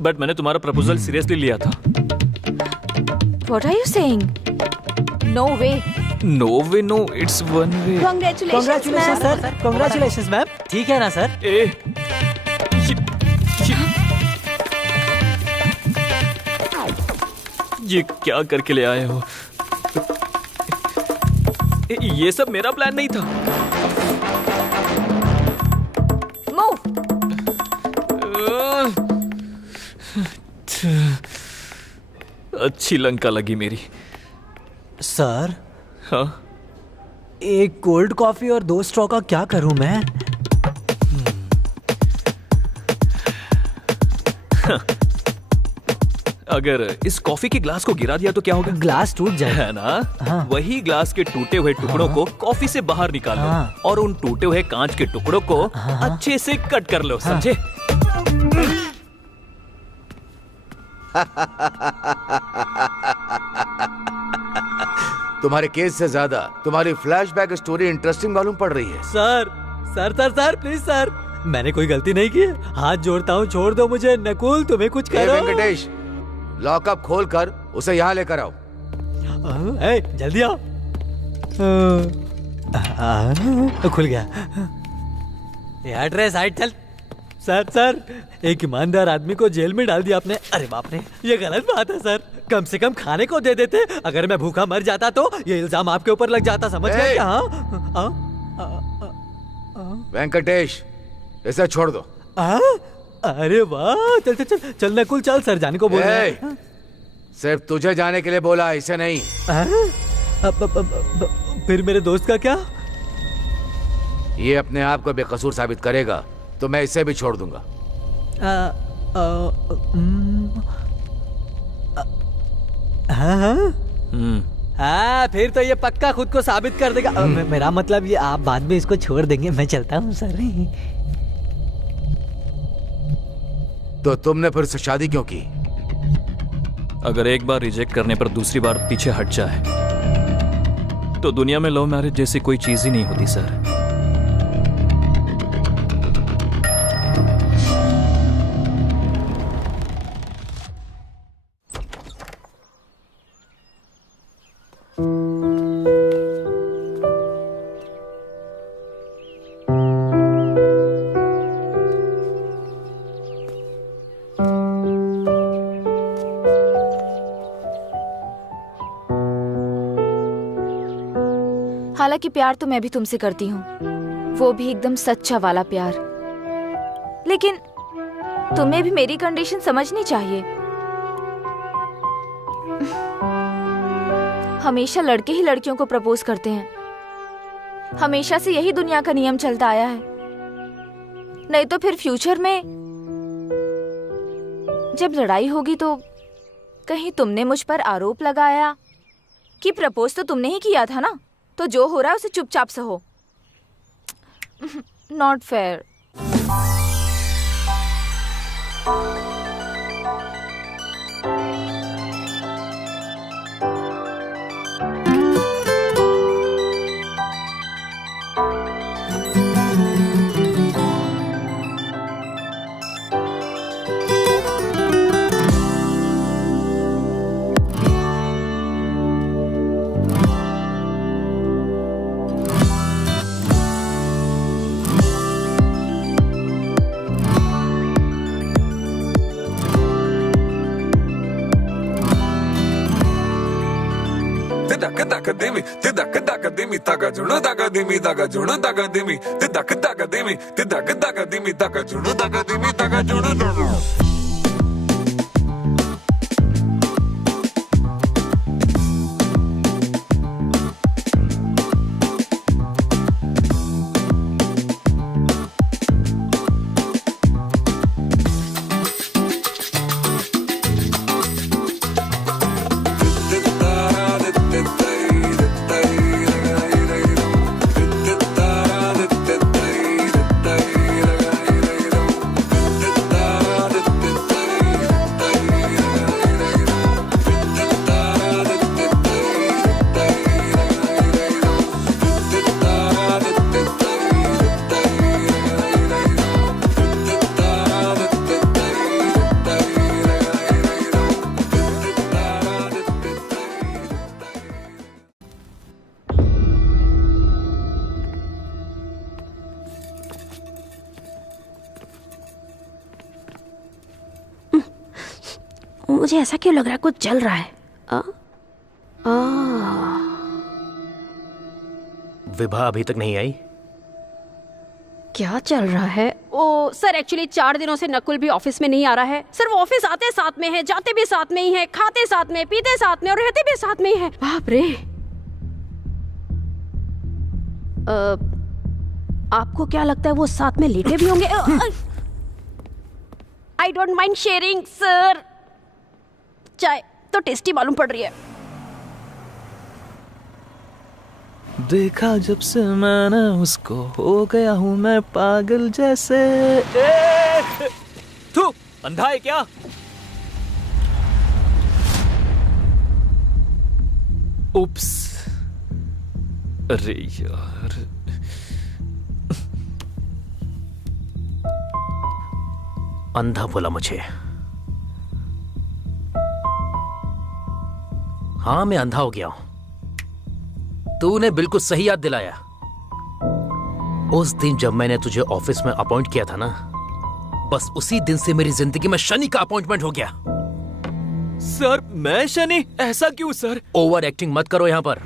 but मैंने तुम्हारा प्रपोजल सीरियसली लिया था। What are you saying? No way. No way, no, it's one way. Congratulations sir. Congratulations ma'am. ठीक है ना सर? ये क्या करके ले आए हो? ये सब मेरा प्लान नहीं था। अच्छी लंका लगी मेरी। सर? हाँ? एक कोल्ड कॉफी और 2 स्ट्रॉ का क्या करूं मैं? अगर इस कॉफी के ग्लास को गिरा दिया तो क्या होगा? ग्लास टूट जाएगा। है ना? हाँ। वही ग्लास के टूटे हुए टुकड़ों को कॉफी से बाहर निकालो। हाँ। और उन टूटे हुए कांच के टुकड़ों को अच्छे से कट कर लो। समझे? तुम्हारे केस से ज्यादा तुम्हारी फ्लैशबैक स्टोरी इंटरेस्टिंग मालूम पड़ रही है। Sir sir sir sir please sir, मैंने कोई गलती नहीं की। हाथ जोड़ता हूँ, छोड़ दो मुझे। नकुल तुम्हें कुछ करो। वेंकटेश, लॉकअप खोल कर उसे यहाँ लेकर आओ। जल्दी आओ। खुल गया। एड्रेस साइड चल। सर एक ईमानदार आदमी को जेल में डाल दिया आपने। अरे बाप रे, ये गलत बात है सर। कम से कम खाने को दे देते। अगर मैं भूखा मर जाता तो ये इल्जाम आपके ऊपर लग जाता। समझ गए क्या? वेंकटेश, इसे छोड़ दो। अरे वाह, चल चल चल चल नकुल, चल सर जाने को बोल रहे हैं। सिर्फ तुझे जाने के लिए बोला, इसे नहीं। फिर मेरे दोस्त का क्या? ये अपने आप को बेकसूर साबित करेगा तो मैं इसे भी छोड़ दूंगा। हाँ, फिर तो ये पक्का खुद को साबित कर देगा। मेरा मतलब ये आप बाद में इसको छोड़ देंगे। मैं चलता हूँ सर। तो तुमने फिर से शादी क्यों की? अगर एक बार रिजेक्ट करने पर दूसरी बार पीछे हट जाए तो दुनिया में लव मैरिज जैसी कोई चीज ही नहीं होती सर। हालांकि प्यार तो मैं भी तुमसे करती हूँ, वो भी एकदम सच्चा वाला प्यार। लेकिन तुम्हें भी मेरी कंडीशन समझनी चाहिए। हमेशा लड़के ही लड़कियों को प्रपोज करते हैं, हमेशा से यही दुनिया का नियम चलता आया है। नहीं तो फिर फ्यूचर में जब लड़ाई होगी तो कहीं तुमने मुझ पर आरोप लगाया कि प्रपोज तो तुमने ही किया था ना, तो जो हो रहा है उसे चुपचाप सहो। Not fair. मुझे ऐसा क्यों लग रहा है कुछ चल रहा है? विभा अभी तक नहीं आई? क्या चल रहा है? ओ सर, एक्चुअली 4 दिनों से नकुल भी ऑफिस में नहीं आ रहा है सर। वो ऑफिस आते साथ में है, जाते भी साथ में ही है, खाते साथ में, पीते साथ में और रहते भी साथ में ही है। बाप रे। आपको क्या लगता है वो साथ में लेटे भी होंगे? I don't mind sharing sir. चाय तो टेस्टी मालूम पड़ रही है। देखा जब से मैंने उसको, हो गया हूँ मैं पागल जैसे। तू अंधा है क्या? उप्स, अरे यार। अंधा बोला मुझे। हाँ, मैं अंधा हो गया हूं। तूने बिल्कुल सही याद दिलाया। उस दिन जब मैंने तुझे ऑफिस में अपॉइंट किया था ना, बस उसी दिन से मेरी जिंदगी में शनि का अपॉइंटमेंट हो गया। सर, मैं शनि? ऐसा क्यों सर? ओवर एक्टिंग मत करो यहां पर।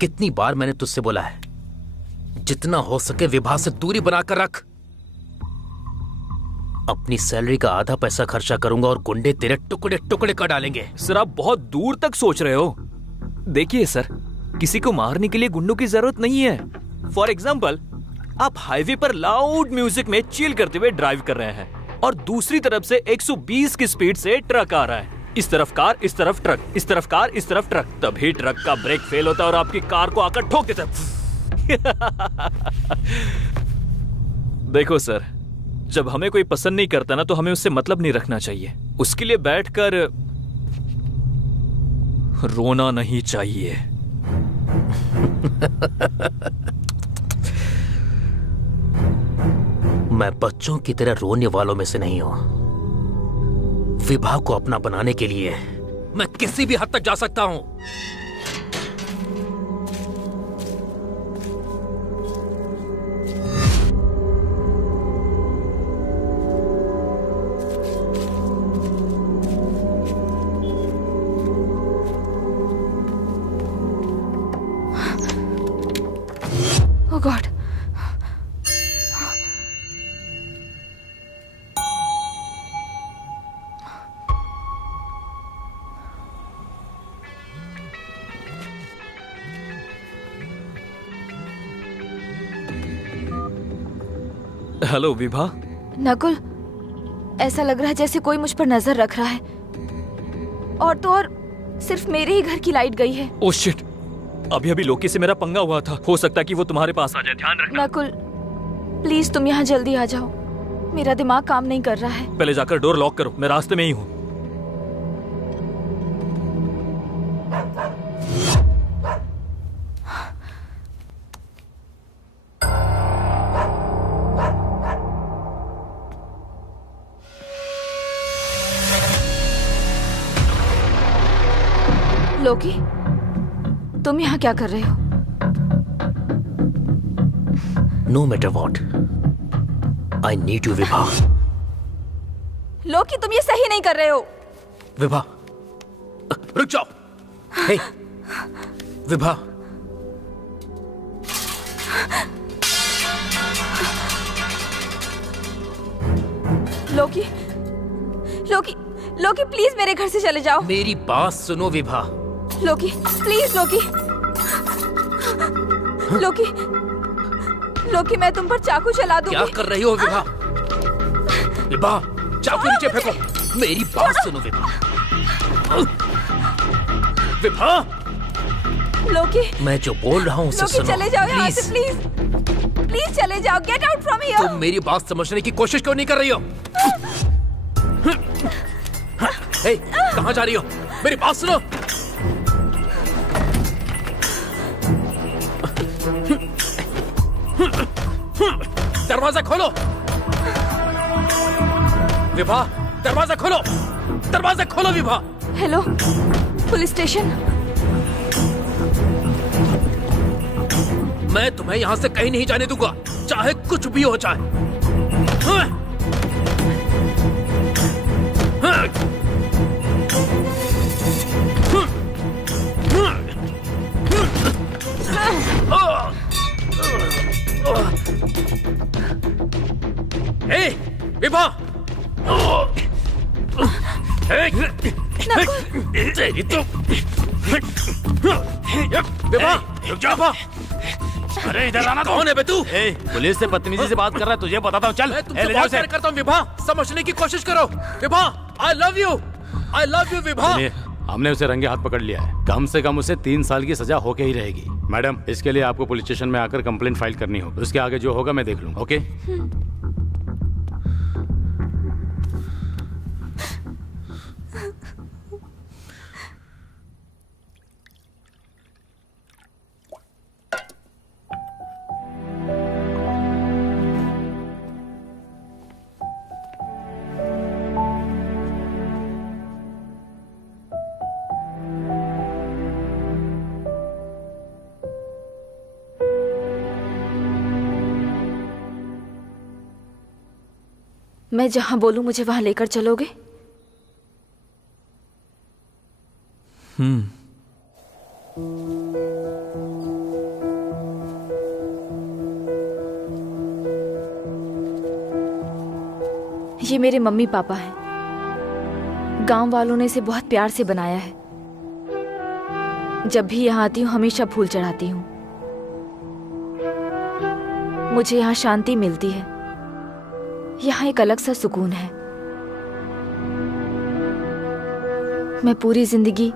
कितनी बार मैंने तुझसे बोला है, जितना हो सके विभा से दूरी बनाकर रख। अपनी सैलरी का आधा पैसा खर्चा करूंगा और गुंडे तेरे टुकड़े टुकड़े कर डालेंगे। सर, आप बहुत दूर तक सोच रहे हो। देखिए सर, किसी को मारने के लिए गुंडों की जरूरत नहीं है। फॉर एग्जाम्पल, आप हाईवे पर लाउड म्यूजिक में चिल करते हुए ड्राइव कर रहे हैं और दूसरी तरफ से 120 की स्पीड से ट्रक आ रहा है। इस तरफ कार, इस तरफ ट्रक, इस तरफ कार, इस तरफ ट्रक। तभी ट्रक का ब्रेक फेल होता है और आपकी कार को आकर ठोक देता है। देखो सर, जब हमें कोई पसंद नहीं करता ना, तो हमें उससे मतलब नहीं रखना चाहिए। उसके लिए बैठकर रोना नहीं चाहिए। मैं बच्चों की तरह रोने वालों में से नहीं हूं। विभा को अपना बनाने के लिए मैं किसी भी हद तक जा सकता हूं। ओह गॉड। हेलो विभा। नकुल, ऐसा लग रहा है जैसे कोई मुझ पर नजर रख रहा है। और तो और सिर्फ मेरे ही घर की लाइट गई है। ओह शिट, अभी अभी लोकी से मेरा पंगा हुआ था। हो सकता है कि वो तुम्हारे पास आ जाए, ध्यान रखना। नकुल प्लीज तुम यहाँ जल्दी आ जाओ, मेरा दिमाग काम नहीं कर रहा है। पहले जाकर डोर लॉक करो, मैं रास्ते में ही हूँ। लोकी, तुम यहाँ क्या कर रहे हो? No matter what, I need you Vibha. Loki तुम ये सही नहीं कर रहे हो। विभा रुक जाओ। हे विभा, लोकी लोकी लोकी प्लीज मेरे घर से चले जाओ। मेरी बात सुनो विभा। लोकी प्लीज, लोकी लोकी लोकी मैं तुम पर चाकू चला दूंगी। क्या कर रही हो विभा? विभा चाकू नीचे फेंको। मेरी बात सुनो विभा। विभा लोकी, मैं जो बोल रहा हूँ उसे लोकी सुनो। चले जाओ यहाँ से प्लीज प्लीज प्लीज चले जाओ। Get out from here. तुम मेरी बात समझने की कोशिश क्यों नहीं कर रही हो? हे, कहाँ जा रही हो? मेरी बात सुनो। दरवाजा खोलो विभा, दरवाजा खोलो, दरवाजा खोलो विभा। Hello police station. मैं तुम्हें यहाँ से कहीं नहीं जाने दूंगा, चाहे कुछ भी हो जाए। ए, विभा! तेरी तो विभा, रुक जा विभा। अरे इधर आना। कौन है बे तू? पुलिस से बदतमीजी से बात कर रहा है, तुझे बताता हूँ। चल मैं तुमसे ले जाओ बहुत इसे। प्यार करता हूँ विभा, समझने की कोशिश करो Vibha. I love you Vibha. सुनिए, हमने उसे रंगे हाथ पकड़ लिया है। कम से कम उसे 3 साल की सजा होके ही रहेगी। मैडम, इसके लिए आपको पुलिस स्टेशन में आकर कंप्लेंट फाइल करनी होगी। उसके आगे जो होगा मैं देख लूंगा। ओके? मैं जहां बोलूं मुझे वहां लेकर चलोगे? ये मेरे मम्मी पापा हैं। गांव वालों ने इसे बहुत प्यार से बनाया है। जब भी यहाँ आती हूँ हमेशा फूल चढ़ाती हूँ। मुझे यहाँ शांति मिलती है। यहाँ एक अलग सा सुकून है। मैं पूरी जिंदगी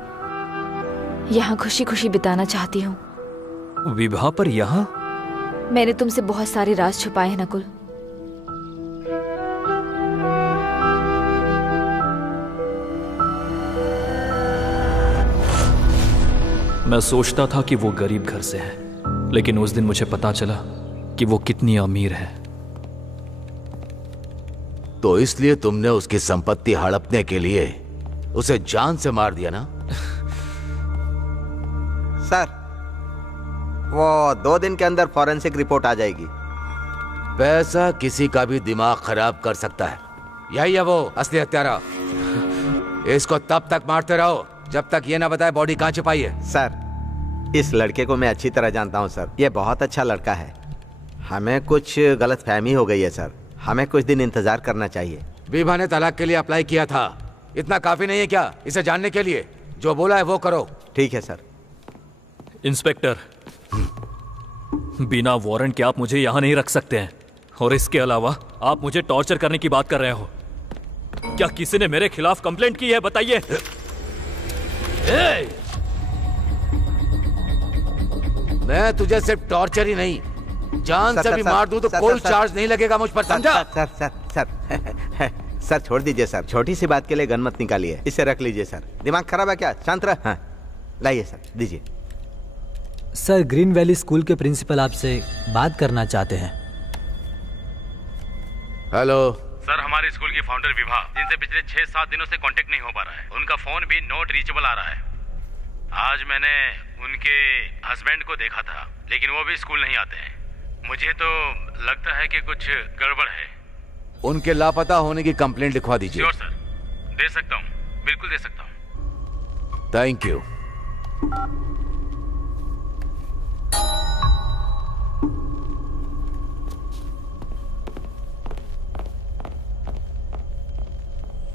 यहाँ खुशी खुशी बिताना चाहती हूँ। विभा, पर यहाँ मैंने तुमसे बहुत सारे राज छुपाए हैं नकुल। मैं सोचता था कि वो गरीब घर से है, लेकिन उस दिन मुझे पता चला कि वो कितनी अमीर है। तो इसलिए तुमने उसकी संपत्ति हड़पने के लिए उसे जान से मार दिया ना? सर, वो 2 दिन के अंदर फॉरेंसिक रिपोर्ट आ जाएगी। पैसा किसी का भी दिमाग खराब कर सकता है। यही है वो असली हत्यारा। इसको तब तक मारते रहो जब तक ये ना बताए बॉडी कहाँ छिपाई है। सर, इस लड़के को मैं अच्छी तरह जानता हूँ सर। ये बहुत अच्छा लड़का है। हमें कुछ गलतफहमी हो गई है सर, हमें कुछ दिन इंतजार करना चाहिए। विभा ने तलाक के लिए अप्लाई किया था, इतना काफी नहीं है क्या इसे जानने के लिए? जो बोला है वो करो। ठीक है सर। इंस्पेक्टर, बिना वारंट के आप मुझे यहाँ नहीं रख सकते हैं, और इसके अलावा आप मुझे टॉर्चर करने की बात कर रहे हो। क्या किसी ने मेरे खिलाफ कंप्लेंट की है? बताइए। मैं तुझे सिर्फ टॉर्चर ही नहीं, जान से भी मार दूं तो कोई चार्ज नहीं लगेगा मुझ पर, समझा? सर सर सर सर छोड़ दीजिए सर, छोटी सी बात के लिए गन मत निकालिए, इसे रख लीजिए सर। दिमाग खराब है क्या? शांत रह। हाँ लाइए सर, दीजिए। सर, ग्रीन वैली स्कूल के प्रिंसिपल आपसे बात करना चाहते हैं। हेलो सर, हमारे स्कूल की फाउंडर विभा, जिनसे पिछले 6-7 दिनों से कांटेक्ट नहीं हो पा रहा है, उनका फोन भी नॉट रीचेबल आ रहा है। आज मैंने उनके हस्बैंड को देखा था, लेकिन वो भी स्कूल नहीं आते हैं। मुझे तो लगता है कि कुछ गड़बड़ है। उनके लापता होने की कंप्लेंट लिखवा दीजिए। श्योर सर, दे सकता हूँ, बिल्कुल दे सकता हूँ। Thank you.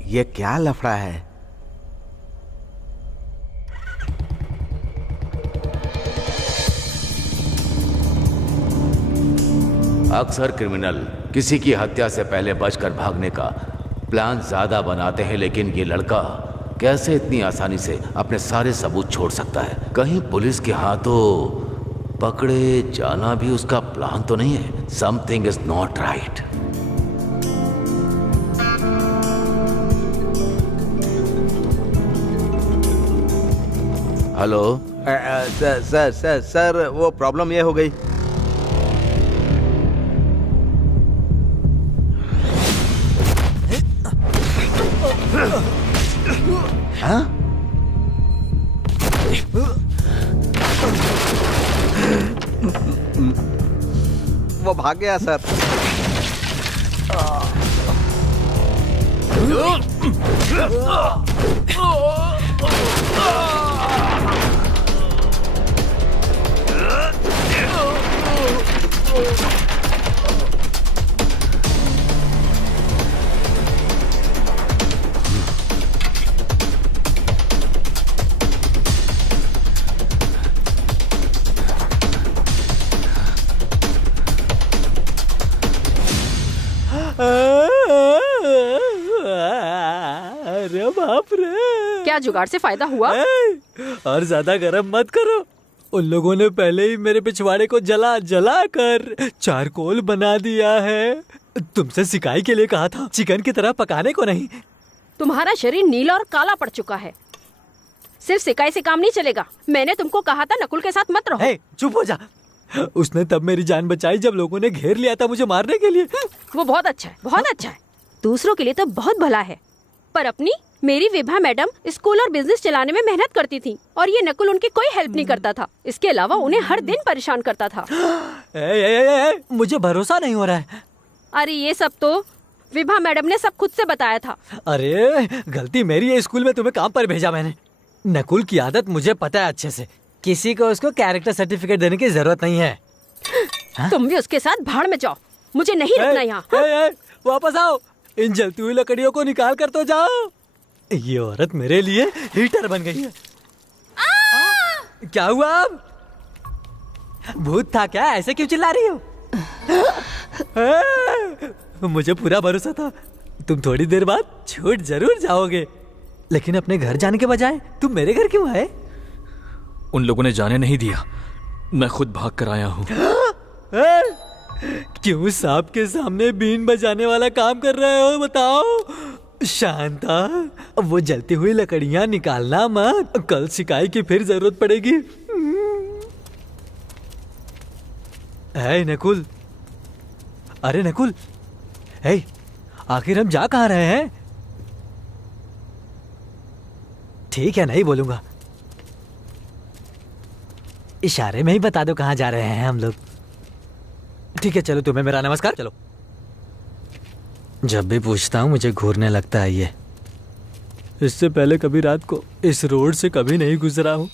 ये क्या लफड़ा है? अक्सर क्रिमिनल किसी की हत्या से पहले बचकर भागने का प्लान ज्यादा बनाते हैं, लेकिन ये लड़का कैसे इतनी आसानी से अपने सारे सबूत छोड़ सकता है? कहीं पुलिस के हाथों पकड़े जाना भी उसका प्लान तो नहीं है? Something is not right. Hello sir sir sir, वो प्रॉब्लम ये हो गई। हाँ? वो भाग गया सर। अरे बाप रे, क्या जुगाड़ से फायदा हुआ? और ज्यादा गरम मत करो। उन लोगों ने पहले ही मेरे पिछवाड़े को जला जला कर चारकोल बना दिया है। तुमसे सिकाई के लिए कहा था, चिकन की तरह पकाने को नहीं। तुम्हारा शरीर नीला और काला पड़ चुका है, सिर्फ सिकाई से काम नहीं चलेगा। मैंने तुमको कहा था नकुल के साथ मत रहो। हे, चुप हो जा। उसने तब मेरी जान बचाई जब लोगों ने घेर लिया था मुझे मारने के लिए। वो बहुत अच्छा है, बहुत अच्छा है। दूसरों के लिए तो बहुत भला है, पर अपनी मेरी विभा मैडम स्कूल और बिजनेस चलाने में मेहनत करती थी, और ये नकुल उनकी कोई हेल्प नहीं करता था। इसके अलावा उन्हें हर दिन परेशान करता था। मुझे भरोसा नहीं हो रहा है। अरे ये सब तो विभा मैडम ने सब खुद से बताया था। अरे गलती मेरी है, स्कूल में तुम्हें काम पर भेजा मैंने। नकुल की आदत मुझे पता है अच्छे से, किसी को उसको कैरेक्टर सर्टिफिकेट देने की जरूरत नहीं है। तुम भी उसके साथ भाड़ में जाओ, मुझे नहीं रखना यहाँ। वापस आओ, इन जलती हुई लकड़ियों को निकाल कर तो जाओ। ये औरत मेरे लिए हीटर बन गई है। क्या हुआ अब? भूत था क्या? ऐसे क्यों चिल्ला रही हो? मुझे पूरा भरोसा था तुम थोड़ी देर बाद छूट जरूर जाओगे, लेकिन अपने घर जाने के बजाय तुम मेरे घर क्यों आए? उन लोगों ने जाने नहीं दिया, मैं खुद भाग कर आया हूँ। क्यों सांप के सामने बीन बजाने वाला काम कर रहे हो? बताओ। शांता, अब वो जलती हुई लकड़ियां निकालना मत, कल सिकाई की फिर जरूरत पड़ेगी। है नकुल, अरे नकुल, है आखिर हम जा कहाँ रहे हैं? ठीक है, नहीं बोलूंगा, इशारे में ही बता दो कहाँ जा रहे हैं हम लोग। ठीक है चलो, तुम्हें मेरा नमस्कार। चलो। जब भी पूछता हूँ मुझे घूरने लगता है ये। इससे पहले कभी रात को इस रोड से कभी नहीं गुजरा हूँ।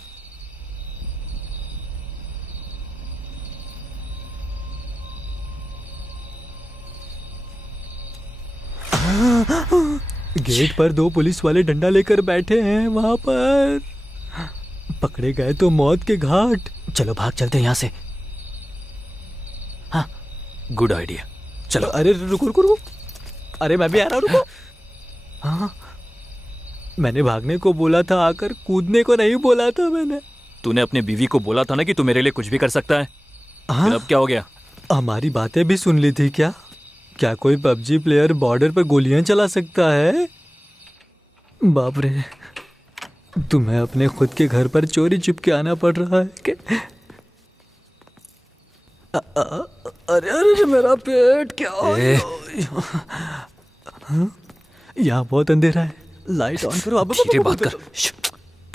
गेट पर 2 पुलिस वाले डंडा लेकर बैठे हैं। वहां पर पकड़े गए तो मौत के घाट। चलो भाग चलते हैं यहाँ से। हाँ गुड आइडिया, चलो। अरे रुको रुको रुको, अरे मैं भी आ रहा हूँ, रुको। हाँ मैंने भागने को बोला था, आकर कूदने को नहीं बोला था मैंने। तूने अपने बीवी को बोला था ना कि तू मेरे लिए कुछ भी कर सकता है। हाँ? फिर अब क्या हो गया? हमारी बातें भी सुन ली थी क्या? क्या कोई पबजी प्लेयर बॉर्डर पर गोलियां चला सकता है? बाप रे, तुम्हें अपने खुद के घर पर चोरी चुप के आना पड़ रहा है कि? अरे अरे मेरा पेट क्या यहाँ बहुत अंधेरा है, लाइट ऑन करो। अब धीरे बात कर,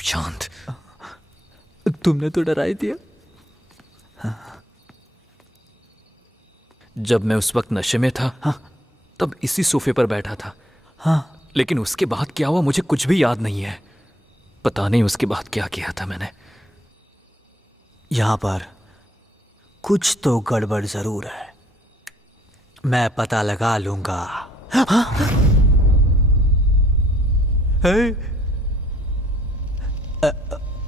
शांत। तुमने तो डरा ही दिया। जब मैं उस वक्त नशे में था, हाँ। तब इसी सोफे पर बैठा था। हाँ। लेकिन उसके बाद क्या हुआ मुझे कुछ भी याद नहीं है। पता नहीं उसके बाद क्या किया था मैंने। यहाँ पर कुछ तो गड़बड़ जरूर है, मैं पता लगा लूंगा। हाँ?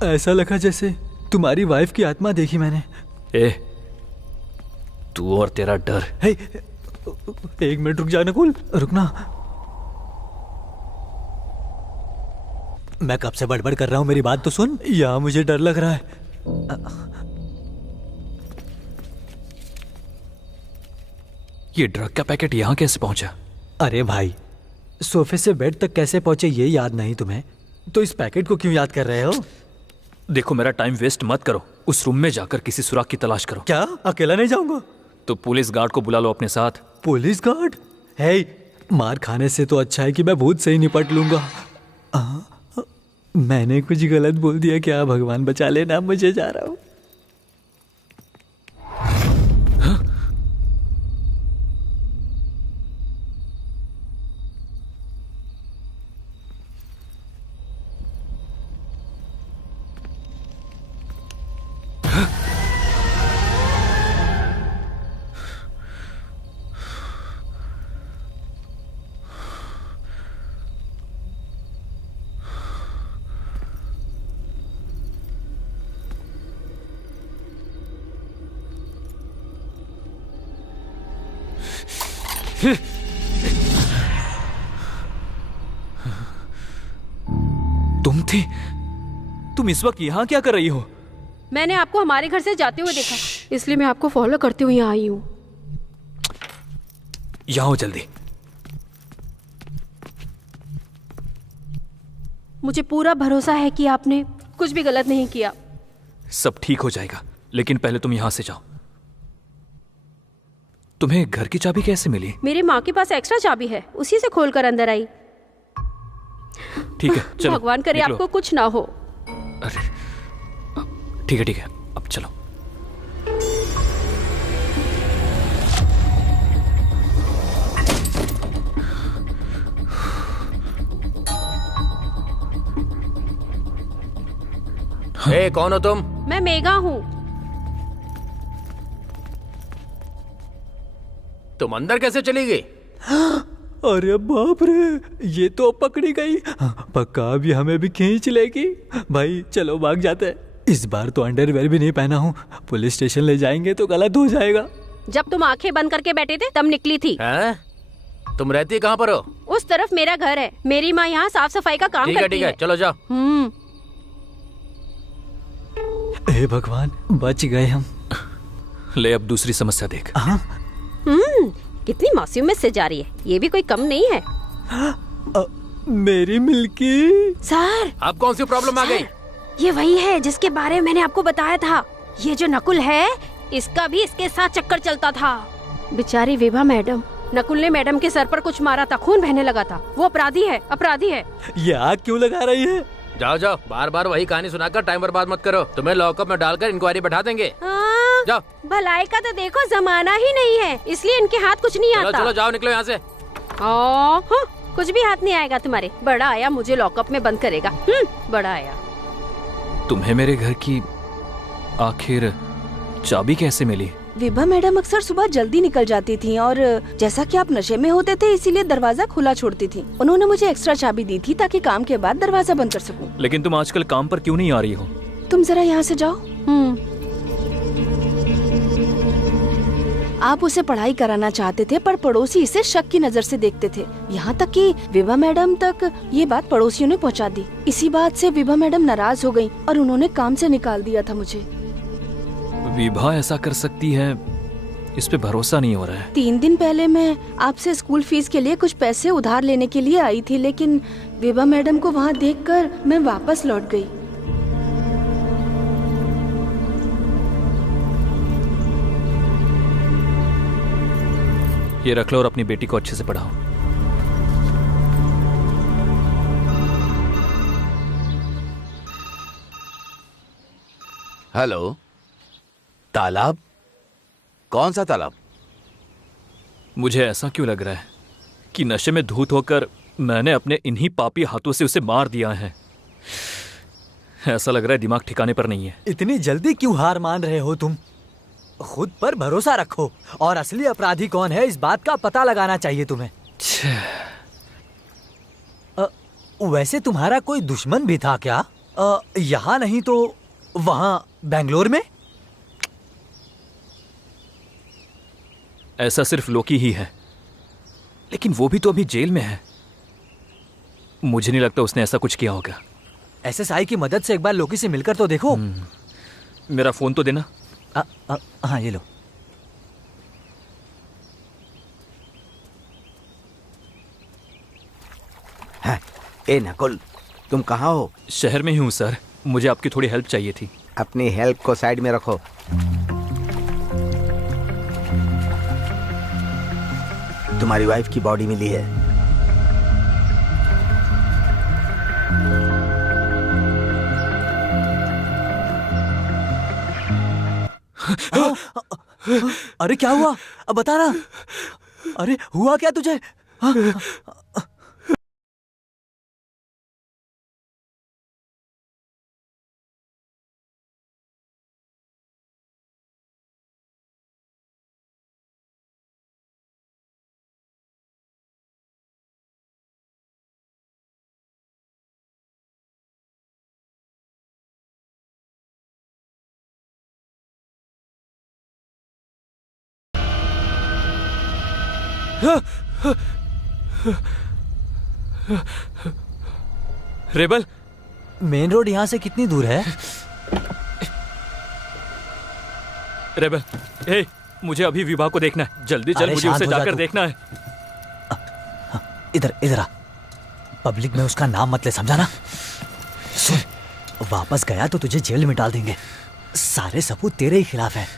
ऐसा लगा जैसे तुम्हारी वाइफ की आत्मा देखी मैंने। तू और तेरा डर। 1 मिनट रुक जा नकुल, रुकना। मैं कब से बड़बड़ कर रहा हूं, मेरी बात तो सुन। यहाँ मुझे डर लग रहा है। ये ड्रग का पैकेट यहाँ कैसे पहुंचा? अरे भाई, सोफे से बेड तक कैसे पहुंचे ये याद नहीं तुम्हें, तो इस पैकेट को क्यों याद कर रहे हो? देखो मेरा टाइम वेस्ट मत करो, उस रूम में जाकर किसी सुराग की तलाश करो। क्या अकेला नहीं जाऊंगा? तो पुलिस गार्ड को बुला लो अपने साथ। Police guard? मार खाने से तो अच्छा है कि मैं भूत से ही निपट लूंगा। मैंने कुछ गलत बोल दिया क्या? भगवान बचा लेना, मुझे जा रहा हूं। तुम थी? तुम इस वक्त यहाँ क्या कर रही हो? मैंने आपको हमारे घर से जाते हुए देखा, इसलिए मैं आपको फॉलो करते हुए यहाँ आई हूँ। यहाँ हो जल्दी। मुझे पूरा भरोसा है कि आपने कुछ भी गलत नहीं किया। सब ठीक हो जाएगा, लेकिन पहले तुम यहाँ से जाओ। तुम्हें घर की चाबी कैसे मिली? मेरी माँ के पास एक्स्ट्रा चाबी है, उसी से खोलकर अंदर आई। ठीक है चलो। भगवान करे आपको कुछ ना हो। अरे ठीक है, अब चलो। कौन हो तुम? मैं मेघा हूँ। तुम अंदर कैसे चली गई? अरे बाप रे, ये तो पकड़ी गई। पक्का अभी हमें भी खींच लेगी। भाई चलो भाग जाते हैं। इस बार तो अंडरवेयर भी नहीं पहना हूँ, पुलिस स्टेशन ले जाएंगे तो गलत हो जाएगा। जब तुम आंखें बंद करके बैठे थे तब निकली थी। तुम रहती कहाँ पर हो? उस तरफ मेरा घर है, मेरी माँ यहाँ साफ सफाई का काम करती है। ठीक है, चलो जाओ। हे भगवान, बच गए हम। ले अब दूसरी समस्या देख। कितनी मासूमियत से जा रही है, ये भी कोई कम नहीं है। मेरी मिल्की। सर, अब कौन सी प्रॉब्लम आ गई? ये वही है जिसके बारे में मैंने आपको बताया था। ये जो नकुल है, इसका भी इसके साथ चक्कर चलता था। बेचारी विभा मैडम, नकुल ने मैडम के सर पर कुछ मारा था, खून बहने लगा था। वो अपराधी है। ये आग क्यों लगा रही है? जाओ, बार बार वही कहानी सुनाकर टाइम बर्बाद मत करो। तुम्हें लॉकअप में डालकर इंक्वायरी बैठा देंगे। जाओ। भलाई का तो देखो जमाना ही नहीं है, इसलिए इनके हाथ कुछ नहीं आता। चलो जाओ, निकलो यहाँ से। कुछ भी हाथ नहीं आएगा तुम्हारे। बड़ा आया मुझे लॉकअप में बंद करेगा। बड़ा आया। तुम्हें मेरे घर की आखिर चाबी कैसे मिली? विभा मैडम अक्सर सुबह जल्दी निकल जाती थी और जैसा कि आप नशे में होते थे इसीलिए दरवाजा खुला छोड़ती थी। उन्होंने मुझे एक्स्ट्रा चाबी दी थी ताकि काम के बाद दरवाजा बंद कर सकूं। लेकिन तुम आजकल काम पर क्यों नहीं आ रही हो? तुम जरा यहाँ से जाओ। आप उसे पढ़ाई कराना चाहते थे पर पड़ोसी इसे शक की नजर से देखते थे। यहाँ तक कि विभा मैडम तक ये बात पड़ोसियों ने पहुँचा दी। इसी बात से विभा मैडम नाराज हो गयी और उन्होंने काम से निकाल दिया था मुझे। विभा ऐसा कर सकती है, इस पे भरोसा नहीं हो रहा है। 3 दिन पहले मैं आपसे स्कूल फीस के लिए कुछ पैसे उधार लेने के लिए आई थी, लेकिन विभा मैडम को वहाँ देखकर मैं वापस लौट गई। ये रख लो और अपनी बेटी को अच्छे से पढ़ाओ। हेलो, तालाब? कौन सा तालाब? मुझे ऐसा क्यों लग रहा है कि नशे में धूत होकर मैंने अपने इन्हीं पापी हाथों से उसे मार दिया है। ऐसा लग रहा है दिमाग ठिकाने पर नहीं है। इतनी जल्दी क्यों हार मान रहे हो तुम? खुद पर भरोसा रखो और असली अपराधी कौन है इस बात का पता लगाना चाहिए तुम्हें। वैसे तुम्हारा कोई दुश्मन भी था क्या? यहाँ नहीं तो वहाँ बेंगलोर में? ऐसा सिर्फ लोकी ही है, लेकिन वो भी तो अभी जेल में है। मुझे नहीं लगता उसने ऐसा कुछ किया होगा। एसएसआई की मदद से एक बार लोकी से मिलकर तो देखो। मेरा फोन तो देना। हाँ, ये लो। हाँ, ए नकुल, तुम कहाँ हो? शहर में ही हूँ सर, मुझे आपकी थोड़ी हेल्प चाहिए थी। अपनी हेल्प को साइड में रखो। तुम्हारी वाइफ की बॉडी मिली है। अरे क्या हुआ? अब बता ना। अरे हुआ क्या तुझे? रेबल, मेन रोड यहाँ से कितनी दूर है? रेबल, हे, मुझे अभी विभा को देखना है। जल्दी चल, मुझे उसे जाकर देखना है। इधर इधर आ। पब्लिक में उसका नाम मत ले, समझा ना? सुन, वापस गया तो तुझे जेल में डाल देंगे। सारे सबूत तेरे ही खिलाफ हैं।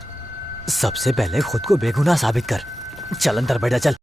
सबसे पहले खुद को बेगुनाह साबित कर। चल अंदर बैठ जा, चल।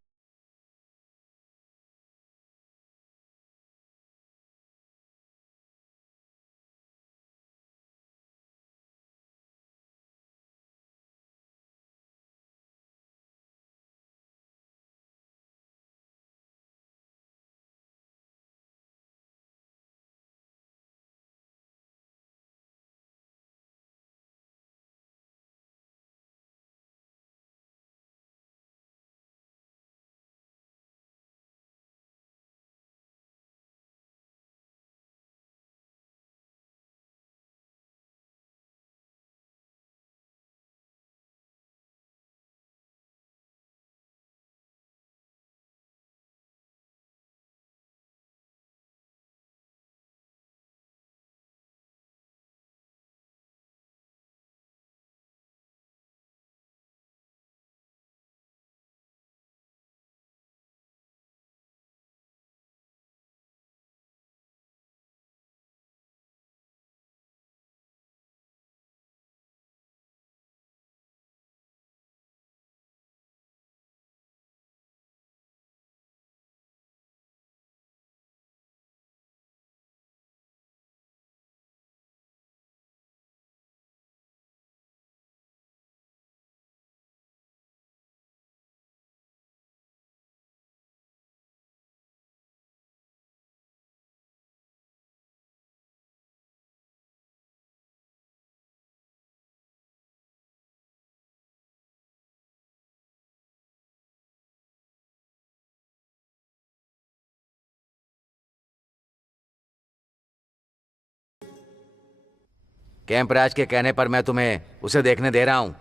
कैंपराज के कहने पर मैं तुम्हें उसे देखने दे रहा हूँ।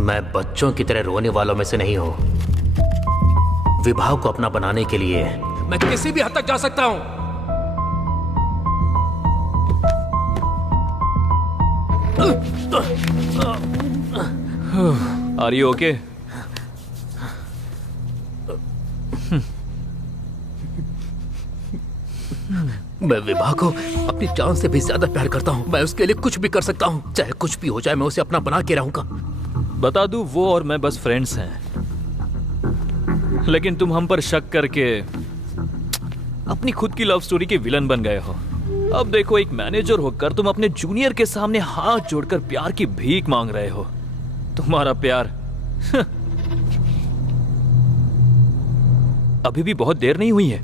मैं बच्चों की तरह रोने वालों में से नहीं हूं। विवाह को अपना बनाने के लिए मैं किसी भी हद तक जा सकता हूं। Are you okay? मैं विवाह को अपनी जान से भी ज्यादा प्यार करता हूं। मैं उसके लिए कुछ भी कर सकता हूं, चाहे कुछ भी हो जाए। मैं उसे अपना बना के रहूंगा। बता दूं, वो और मैं बस फ्रेंड्स हैं, लेकिन तुम हम पर शक करके अपनी खुद की लव स्टोरी के विलन बन गए हो। अब देखो, एक मैनेजर होकर तुम अपने जूनियर के सामने हाथ जोड़कर प्यार की भीख मांग रहे हो। तुम्हारा प्यार अभी भी बहुत देर नहीं हुई है।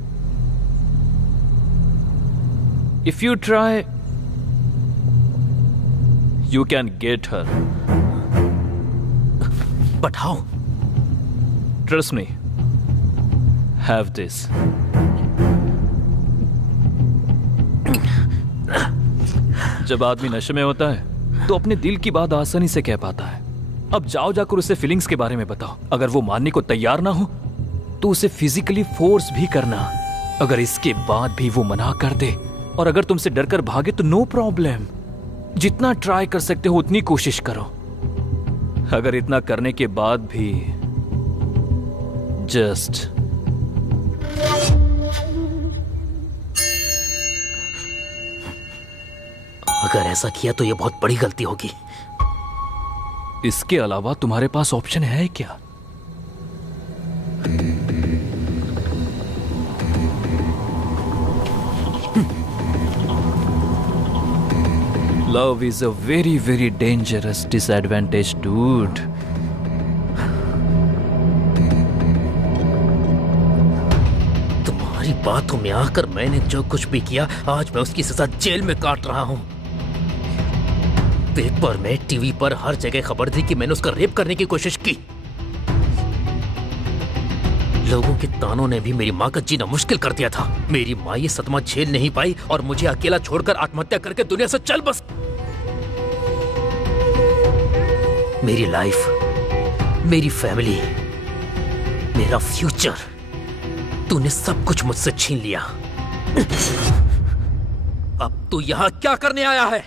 If you try you can get her, but how? Trust me, have this. जब आदमी नशे में होता है तो अपने दिल की बात आसानी से कह पाता है। अब जाओ जाकर उसे फीलिंग्स के बारे में बताओ। अगर वो मानने को तैयार ना हो तो उसे फिजिकली फोर्स भी करना। अगर इसके बाद भी वो मना कर दे और अगर तुमसे डरकर भागे तो नो प्रॉब्लम। जितना ट्राई कर सकते हो उतनी कोशिश करो। अगर इतना करने के बाद भी जस्ट अगर ऐसा किया तो यह बहुत बड़ी गलती होगी। इसके अलावा तुम्हारे पास ऑप्शन है क्या? Love is a very, very dangerous disadvantage, dude. तुम्हारी बातों में आकर मैंने जो कुछ भी किया, आज मैं उसकी सजा जेल में काट रहा हूं। पेपर में, टीवी पर हर जगह खबर थी कि मैंने उसका रेप करने की कोशिश की। लोगों के तानों ने भी मेरी माँ का जीना मुश्किल कर दिया था। मेरी माँ ये सदमा झेल नहीं पाई और मुझे अकेला छोड़कर आत्महत्या करके दुनिया से चल बस। मेरी लाइफ, मेरी फैमिली, मेरा फ्यूचर, तूने सब कुछ मुझसे छीन लिया। अब तू यहाँ क्या करने आया है?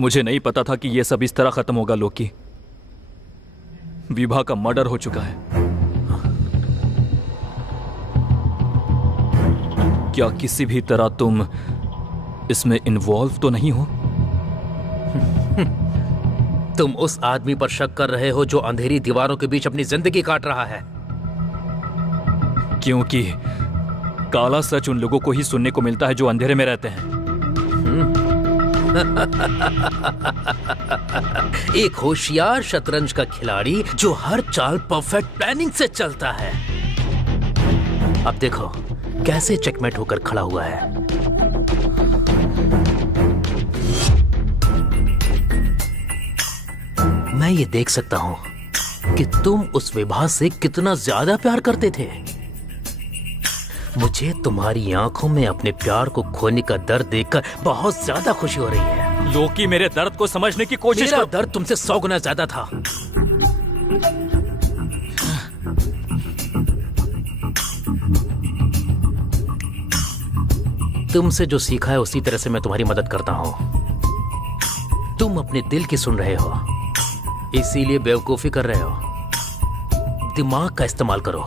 मुझे नहीं पता था कि यह सब इस तरह खत्म होगा लोकी। विभा का मर्डर हो चुका है। क्या किसी भी तरह तुम इसमें इन्वॉल्व तो नहीं हो? तुम उस आदमी पर शक कर रहे हो जो अंधेरी दीवारों के बीच अपनी जिंदगी काट रहा है। क्योंकि काला सच उन लोगों को ही सुनने को मिलता है जो अंधेरे में रहते हैं। एक होशियार शतरंज का खिलाड़ी जो हर चाल परफेक्ट प्लानिंग से चलता है। अब देखो कैसे चेकमेट होकर खड़ा हुआ है। मैं ये देख सकता हूं कि तुम उस विभा से कितना ज्यादा प्यार करते थे। मुझे तुम्हारी आंखों में अपने प्यार को खोने का दर्द देखकर बहुत ज्यादा खुशी हो रही है। लोकी, मेरे दर्द को समझने की कोशिश मेरा करो। दर्द तुमसे 100 गुना ज्यादा था। तुमसे जो सीखा है उसी तरह से मैं तुम्हारी मदद करता हूं। तुम अपने दिल की सुन रहे हो, इसीलिए बेवकूफी कर रहे हो। दिमाग का इस्तेमाल करो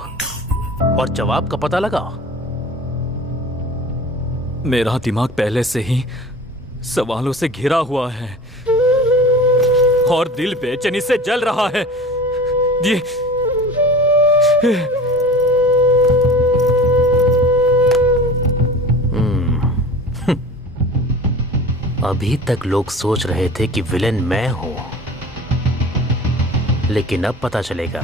और जवाब का पता लगाओ। मेरा दिमाग पहले से ही सवालों से घिरा हुआ है और दिल बेचैनी से जल रहा है। अभी तक लोग सोच रहे थे कि विलेन मैं हूं, लेकिन अब पता चलेगा